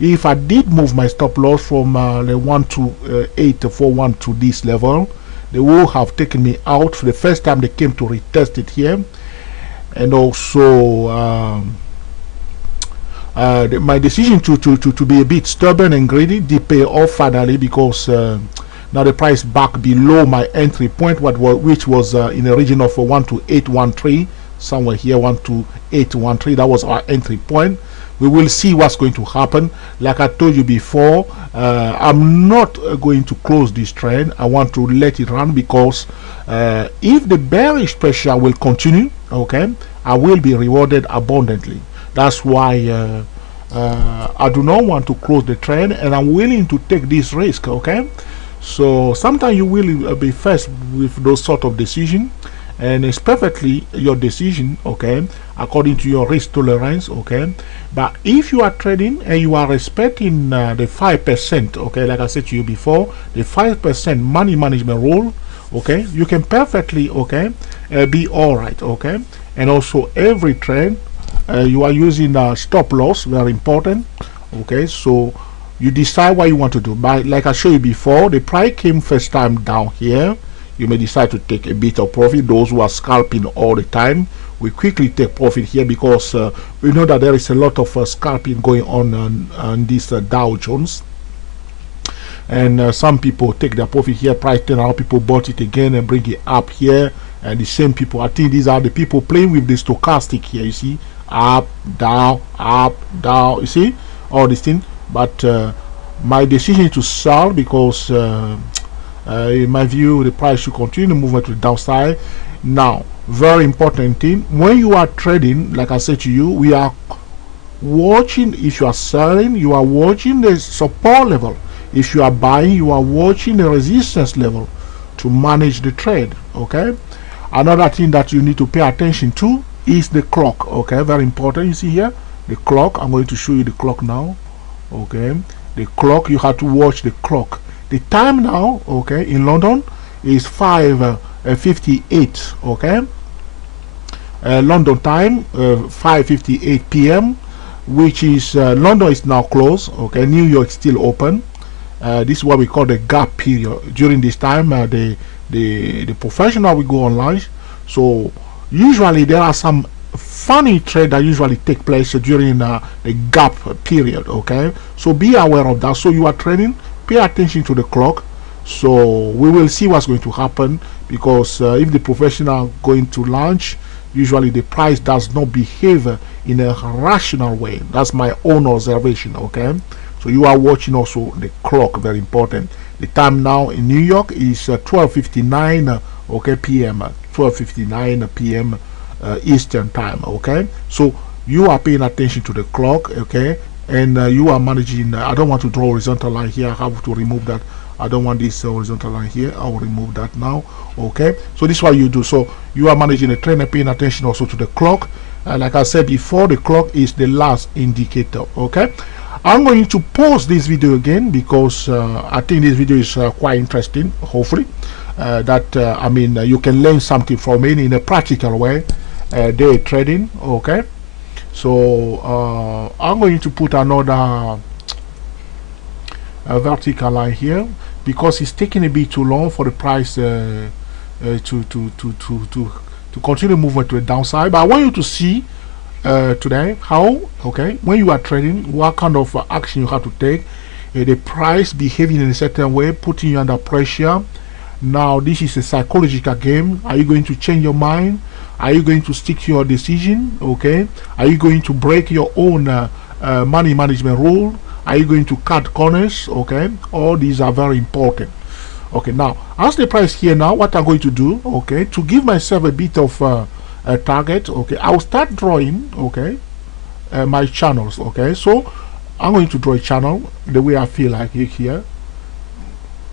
if I did move my stop loss from the 12841 to this level, they will have taken me out for the first time they came to retest it here. And also my decision to be a bit stubborn and greedy did pay off finally, because now the price back below my entry point, which was in the region of 12813, somewhere here, 12813. That was our entry point. We will see what's going to happen. Like I told you before, I'm not going to close this trend. I want to let it run, because if the bearish pressure will continue, okay, I will be rewarded abundantly. That's why I do not want to close the trend, and I'm willing to take this risk. Okay, so sometimes you will be faced with those sort of decisions, and it's perfectly your decision, okay, according to your risk tolerance. Okay, but if you are trading and you are respecting the 5%, okay, like I said to you before, the 5% money management rule, okay, you can perfectly, okay, be all right. Okay, and also every trade you are using stop loss, very important. Okay, so you decide what you want to do. But like I showed you before, the price came first time down here, you may decide to take a bit of profit. Those who are scalping all the time we quickly take profit here, because we know that there is a lot of scalping going on this Dow Jones. And some people take their profit here, price turn around, people bought it again and bring it up here. And the same people, I think these are the people playing with the stochastic here. You see, up, down, you see all these things. But my decision is to sell, because in my view the price should continue movement to the downside. Now, very important thing, when you are trading, like I said to you, we are watching. If you are selling, you are watching the support level. If you are buying, you are watching the resistance level to manage the trade. Okay, another thing that you need to pay attention to is the clock. Okay, very important. You see here the clock. I'm going to show you the clock now. Okay, the clock, you have to watch the clock. The time now, okay, in London is 5:58. Okay, London time 5:58 p.m., which is London is now closed. Okay, New York is still open. This is what we call the gap period. During this time, the professional will go online. So usually there are some funny trade that usually take place during the gap period. Okay, so be aware of that. So you are trading, pay attention to the clock. So we will see what's going to happen, because if the professional going to launch, usually the price does not behave in a rational way. That's my own observation. Okay, so you are watching also the clock, very important. The time now in New York is 12:59 okay, p.m. 12:59 p.m. Eastern time. Okay, so you are paying attention to the clock. Okay, and you are managing. I don't want to draw horizontal line here. I have to remove that. I don't want this horizontal line here. I will remove that now. Okay, so this is what you do. So you are managing the trend and paying attention also to the clock. Like I said before, the clock is the last indicator. Okay, I'm going to pause this video again, because I think this video is quite interesting. Hopefully that I mean you can learn something from it in a practical way, day trading. Okay, so I'm going to put another vertical line here, because it's taking a bit too long for the price to continue movement to the downside. But I want you to see today how, okay, when you are trading, what kind of action you have to take. The price behaving in a certain way, putting you under pressure. Now this is a psychological game. Are you going to change your mind? Are you going to stick to your decision? Okay, are you going to break your own money management rule? Are you going to cut corners? Okay, all these are very important. Okay, now as the price here now, what I'm going to do, okay, to give myself a bit of a target, okay, I'll start drawing, okay, my channels. Okay, so I'm going to draw a channel the way I feel like it here.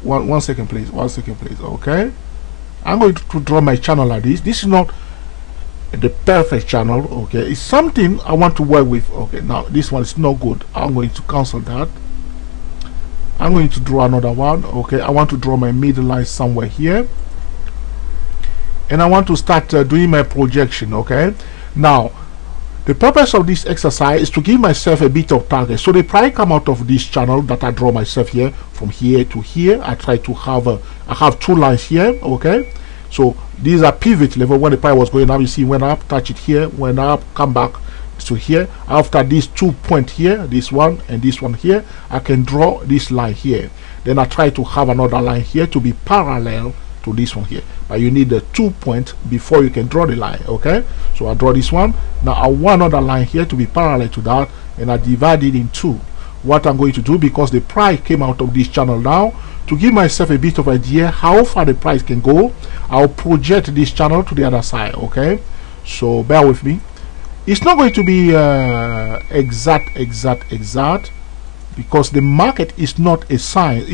One second please, okay, I'm going to draw my channel like this. This is not the perfect channel. Okay, it's something I want to work with. Okay, now this one is not good. I'm going to cancel that. I'm going to draw another one. Okay, I want to draw my middle line somewhere here, and I want to start doing my projection. Okay, now the purpose of this exercise is to give myself a bit of target. So the price come out of this channel that I draw myself here, from here to here. I try to have I have two lines here. Okay, so these are pivot level. When the price was going up, you see, went up, touch it here, went up, come back to here. After these 2 points here, this one and this one here, I can draw this line here. Then I try to have another line here to be parallel to this one here. But you need the 2 points before you can draw the line. Okay, so I draw this one. Now I want another line here to be parallel to that, and I divide it in two. What I'm going to do, because the price came out of this channel now, to give myself a bit of idea how far the price can go, I'll project this channel to the other side. Okay, so bear with me. It's not going to be exact, because the market is not a science.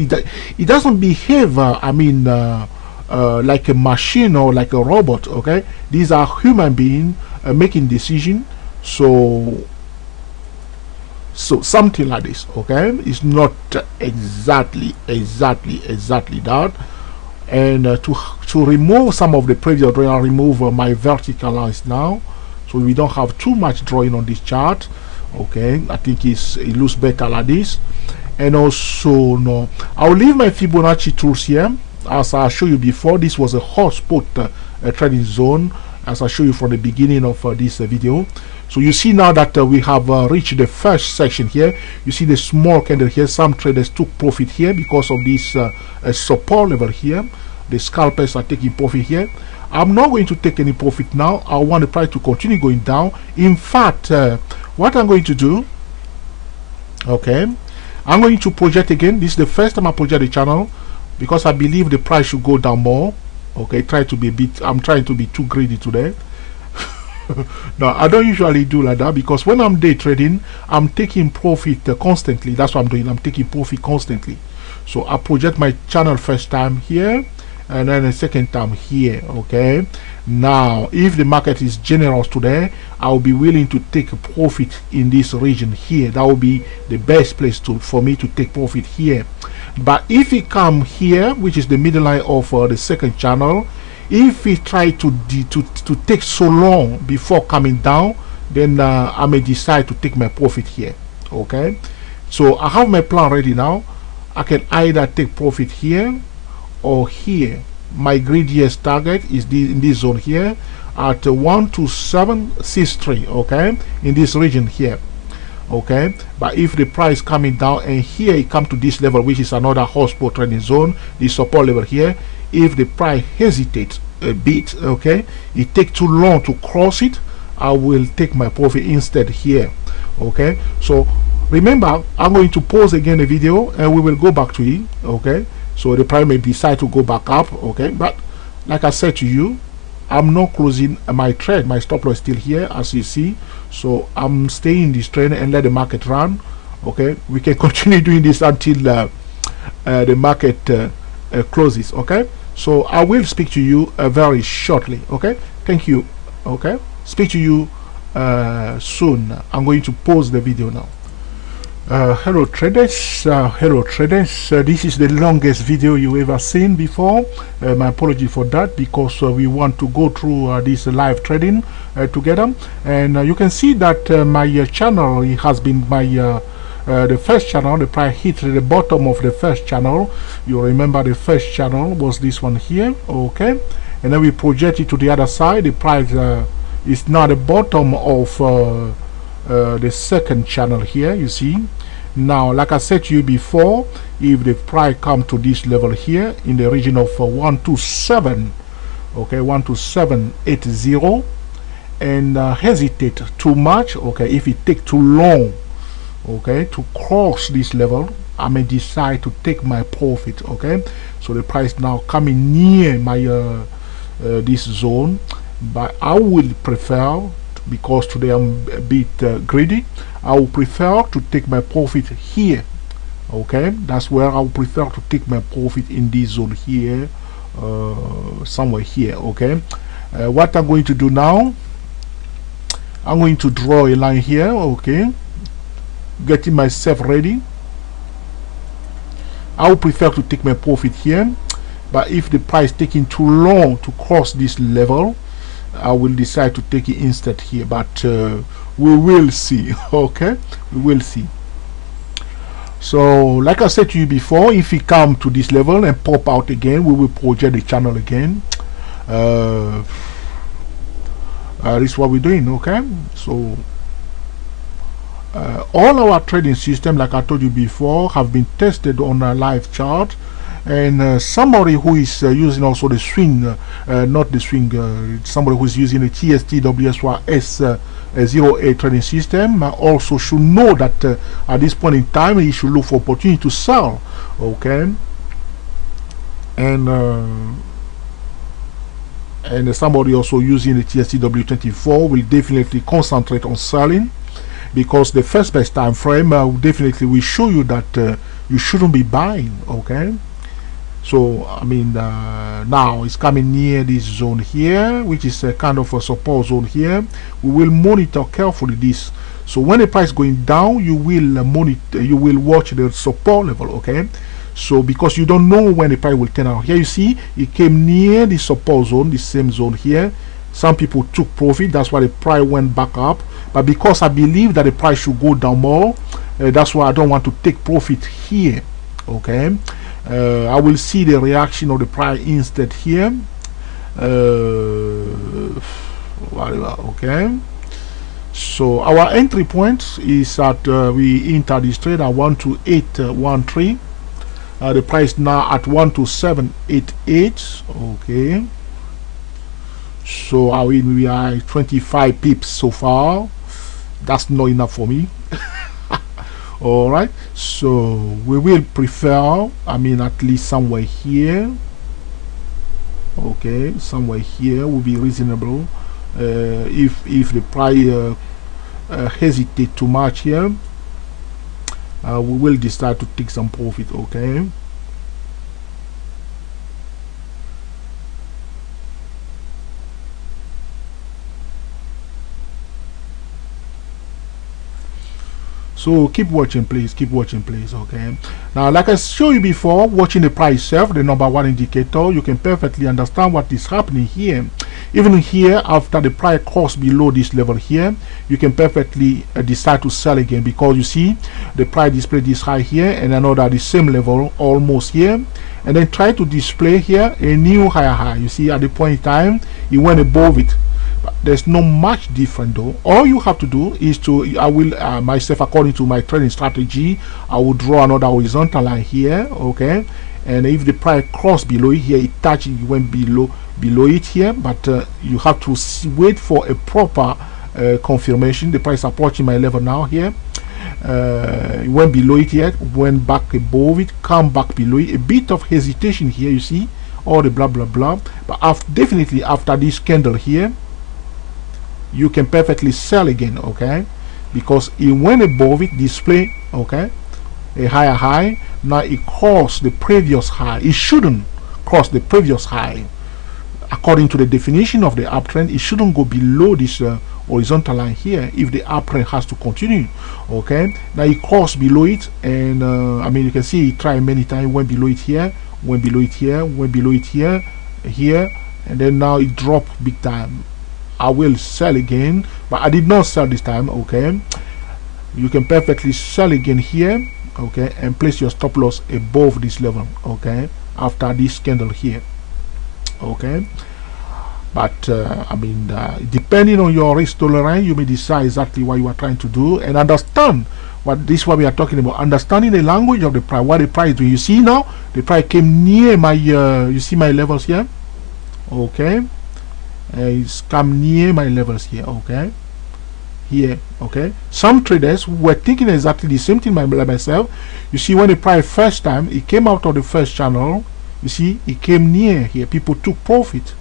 It doesn't behave I mean like a machine or like a robot. Okay, these are human beings making decision. So something like this. Okay, it's not exactly that. And to remove some of the previous drawing, I'll remove my vertical lines now, so we don't have too much drawing on this chart. Okay, I think it looks better like this. And also, no, I'll leave my Fibonacci tools here. As I showed you before, this was a hotspot trading zone. as I show you from the beginning of this video. So you see now that we have reached the first section here. You see the small candle here. Some traders took profit here because of this support level here. The scalpers are taking profit here. I'm not going to take any profit now. I want the price to continue going down. In fact, what I'm going to do, okay, I'm going to project again. This is the first time I project the channel because I believe the price should go down more. Okay, I'm trying to be too greedy today. No, I don't usually do like that because when I'm day trading, I'm taking profit constantly. That's what I'm doing. I'm taking profit constantly. So I project my channel first time here and then a second time here. Okay, now if the market is generous today, I'll be willing to take a profit in this region here. That will be the best place for me to take profit here. But if it come here, which is the middle line of the second channel, if it try to take so long before coming down, then I may decide to take my profit here. Okay, so I have my plan ready now. I can either take profit here or here. My greediest target is in this zone here at 12763. Okay, in this region here. Okay, but if the price coming down and here it come to this level, which is another hotspot trading zone, the support level here, if the price hesitates a bit, okay, it takes too long to cross it, I will take my profit instead here. Okay, so remember, I'm going to pause again the video and we will go back to it. Okay, so the price may decide to go back up. Okay, but like I said to you, I'm not closing my trade. My stop loss is still here, as you see. So I'm staying in this trade and let the market run. Okay, we can continue doing this until the market closes. Okay, so I will speak to you very shortly. Okay, thank you. Okay, speak to you soon. I'm going to pause the video now. Hello traders, this is the longest video you ever seen before. My apology for that, because we want to go through this live trading together, and you can see that my channel has been the first channel. The price hit the bottom of the first channel. You remember the first channel was this one here. Okay, and then we project it to the other side. The price is now the bottom of the second channel here, you see. Now, like I said to you before, if the price come to this level here in the region of 127, okay, 12780, and hesitate too much, okay, if it take too long, okay, to cross this level, I may decide to take my profit. Okay, so the price now coming near my this zone, but I will prefer, because today I'm a bit greedy, I will prefer to take my profit here. Okay, that's where I will prefer to take my profit, in this zone here, somewhere here. Okay, what I'm going to do now, I'm going to draw a line here. Okay, getting myself ready. I would prefer to take my profit here, but if the price taking too long to cross this level, I will decide to take it instead here. But we will see. Okay, we will see. So like I said to you before, if it come to this level and pop out again, we will project the channel again. This is what we're doing. Okay, so all our trading system, like I told you before, have been tested on a live chart, and somebody who is using also the swing, not the swing, somebody who is using the TSTWSYS 08 trading system also should know that at this point in time he should look for opportunity to sell. Okay, and somebody also using the TSTW24 will definitely concentrate on selling, because the first best time frame definitely will show you that you shouldn't be buying. Okay, so I mean, now it's coming near this zone here, which is a kind of a support zone here. We will monitor carefully this. So when the price going down, you will monitor, you will watch the support level. Okay, so because you don't know when the price will turn out. Here you see it came near the support zone, the same zone here. Some people took profit, that's why the price went back up. But because I believe that the price should go down more, that's why I don't want to take profit here. Okay, I will see the reaction of the price instead here. whatever. Okay, so our entry point is at we enter this trade at 12813. The price now at 12788. Okay, so we are 25 pips so far. That's not enough for me. All right, so we will prefer, I mean, at least somewhere here. Okay, somewhere here will be reasonable. If the price hesitate too much here, we will decide to take some profit. Okay, so keep watching, please. Keep watching, please. Okay, now, like I showed you before, watching the price itself, the number one indicator, you can perfectly understand what is happening here. Even here, after the price crossed below this level here, you can perfectly decide to sell again, because you see the price display this high here and another at the same level almost here, and then try to display here a new higher high. You see, at the point in time it went above it. There's not much different though. All you have to do is to, I will myself, according to my trading strategy, I will draw another horizontal line here. Okay, and if the price crossed below it here, it touched, it went below it here, but you have to wait for a proper confirmation. The price approaching my level now here. It went below it here, went back above it, come back below it. A bit of hesitation here, you see, all the blah blah blah, but definitely after this candle here, you can perfectly sell again. Okay, because it went above it, display, okay, a higher high. Now it crossed the previous high. It shouldn't cross the previous high. According to the definition of the uptrend, it shouldn't go below this horizontal line here if the uptrend has to continue. Okay, now it crossed below it, and I mean, you can see it tried many times, went below it here, went below it here, went below it here, and then now it dropped big time. I will sell again, but I did not sell this time. Okay, you can perfectly sell again here. Okay, and place your stop loss above this level. Okay, after this candle here. Okay, but I mean, depending on your risk tolerance, you may decide exactly what you are trying to do and understand what we are talking about. Understanding the language of the price, what the price is doing. You see now the price came near my you see my levels here. Okay, it's come near my levels here. Okay, here. Okay, some traders were thinking exactly the same thing like myself. You see, when the price first time it came out of the first channel, you see it came near here, people took profit.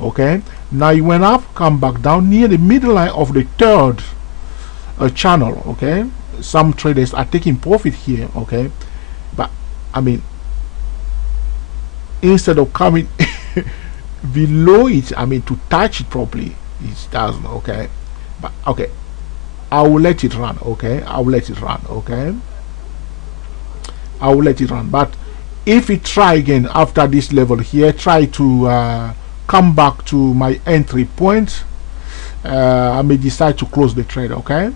Okay, now it went up, come back down near the middle line of the third channel. Okay, some traders are taking profit here. Okay, but I mean, instead of coming below it, I mean, to touch it properly, it doesn't. Okay, but okay, I will let it run. Okay, I will let it run. Okay, I will let it run. But if it try again after this level here, try to come back to my entry point, I may decide to close the trade. Okay,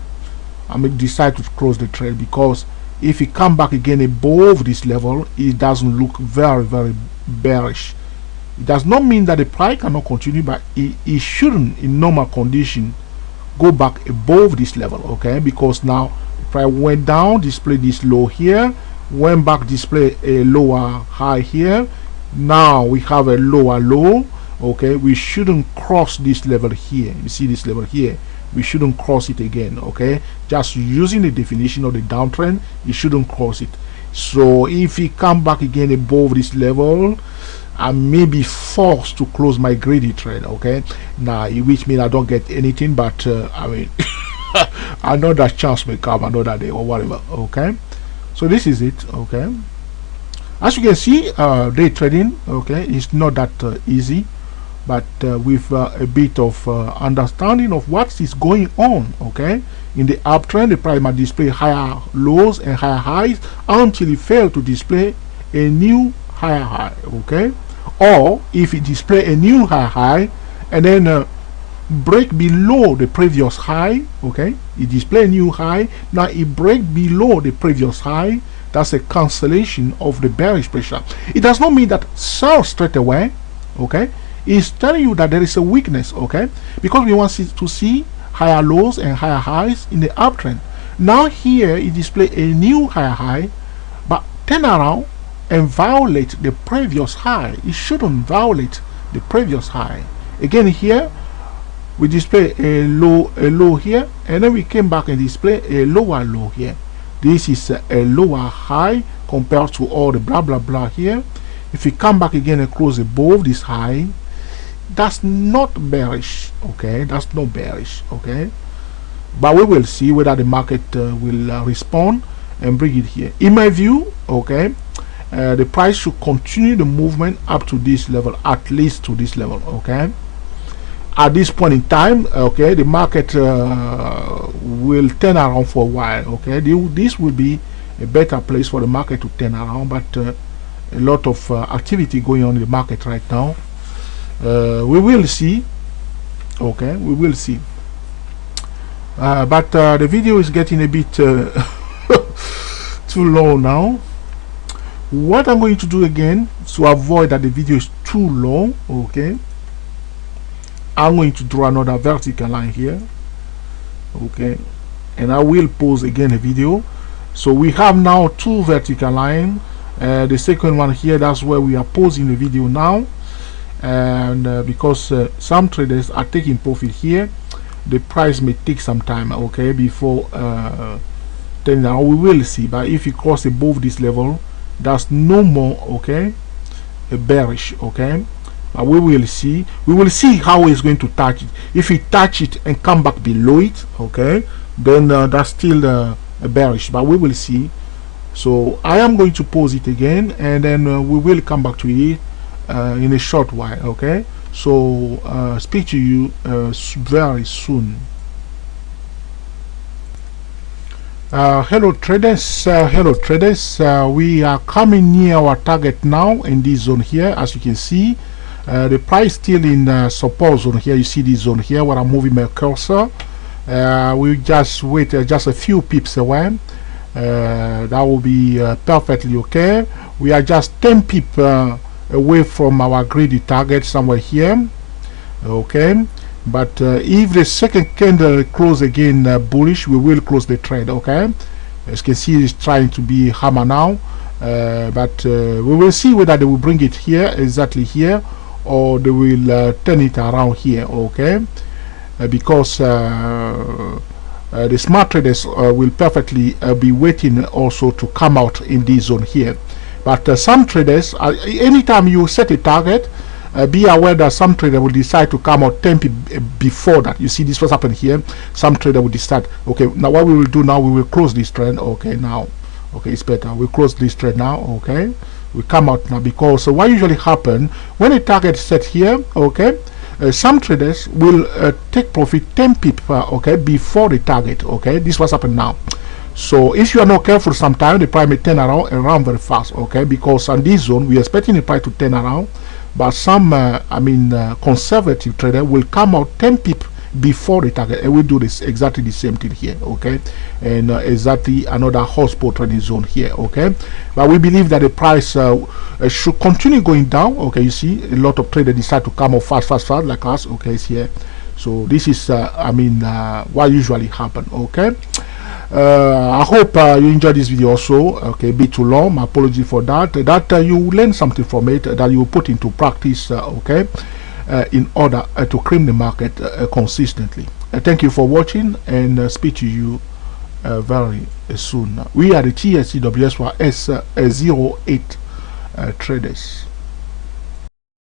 I may decide to close the trade, because if it come back again above this level, it doesn't look very, very bearish. It does not mean that the price cannot continue, but it shouldn't, in normal condition, go back above this level. Okay, because now the price went down, display this low here, went back, display a lower high here. Now we have a lower low. Okay, we shouldn't cross this level here. You see this level here, we shouldn't cross it again. Okay, just using the definition of the downtrend, you shouldn't cross it. So if it come back again above this level, I may be forced to close my greedy trade. Okay, now which means I don't get anything, but I mean, another chance may come another day or whatever. Okay, so this is it. Okay, as you can see, day trading, okay, is not that easy, but with a bit of understanding of what is going on. Okay, in the uptrend, the price might display higher lows and higher highs until it fails to display a new higher high. Okay, or if it display a new higher high and then break below the previous high. Okay, it display a new high, now it break below the previous high. That's a cancellation of the bearish pressure. It does not mean that sell straight away. Okay, is telling you that there is a weakness, okay, because we want to see higher lows and higher highs in the uptrend. Now here it displays a new higher high, but turn around and violate the previous high. It shouldn't violate the previous high. Again here we display a low here, and then we came back and display a lower low here. This is a lower high compared to all the blah blah blah here. If we come back again and close above this high, that's not bearish, okay, that's not bearish, okay, but we will see whether the market will respond and bring it here. In my view, okay, the price should continue the movement up to this level, at least to this level, okay. At this point in time, okay, the market will turn around for a while, okay. This will be a better place for the market to turn around, but a lot of activity going on in the market right now. We will see, okay, we will see, but the video is getting a bit too long now. What I'm going to do again to avoid that the video is too long, okay, I'm going to draw another vertical line here, okay, and I will pause again a video. So we have now two vertical lines. The second one here, that's where we are pausing the video now, and because some traders are taking profit here, the price may take some time, okay, before turning around. We will see, but if you cross above this level, that's no more, okay, a bearish, okay. We will see how it's going to touch it. If it touch it and come back below it, okay, then that's still a bearish, but we will see. So I am going to pause it again, and then we will come back to it in a short while, okay. So speak to you very soon. Hello traders, we are coming near our target now in this zone here. As you can see, the price still in support zone here. You see this zone here where I'm moving my cursor. We just wait just a few pips away. That will be perfectly okay. We are just 10 pips away from our greedy target somewhere here, okay. But if the second candle close again bullish, we will close the trade, okay. As you can see, it's trying to be hammer now, but we will see whether they will bring it here, exactly here, or they will turn it around here, okay. Because the smart traders will perfectly be waiting also to come out in this zone here. But some traders, anytime you set a target, be aware that some trader will decide to come out 10 before that. You see this was happening here. Some trader will decide, okay, now what we will do now, we will close this trend, okay. Now, okay, it's better, we close this trend now, okay. We come out now, because what usually happen when a target is set here, okay, some traders will take profit 10 pips, okay, before the target, okay. This was happening now. So if you are not careful, sometime the price may turn around very fast, okay, because on this zone we are expecting the price to turn around, but some conservative trader will come out 10 pips before the target, and we do this exactly the same thing here, okay, and exactly another hotspot trading zone here, okay. But we believe that the price should continue going down, okay. You see a lot of traders decide to come out fast like us, okay. It's here. So this is what usually happen, okay. I hope you enjoyed this video also, okay. A bit too long, my apology for that. That you learn something from it, that you put into practice, okay, in order to cream the market consistently. Thank you for watching, and speak to you very soon. We are the TSCWS08 traders.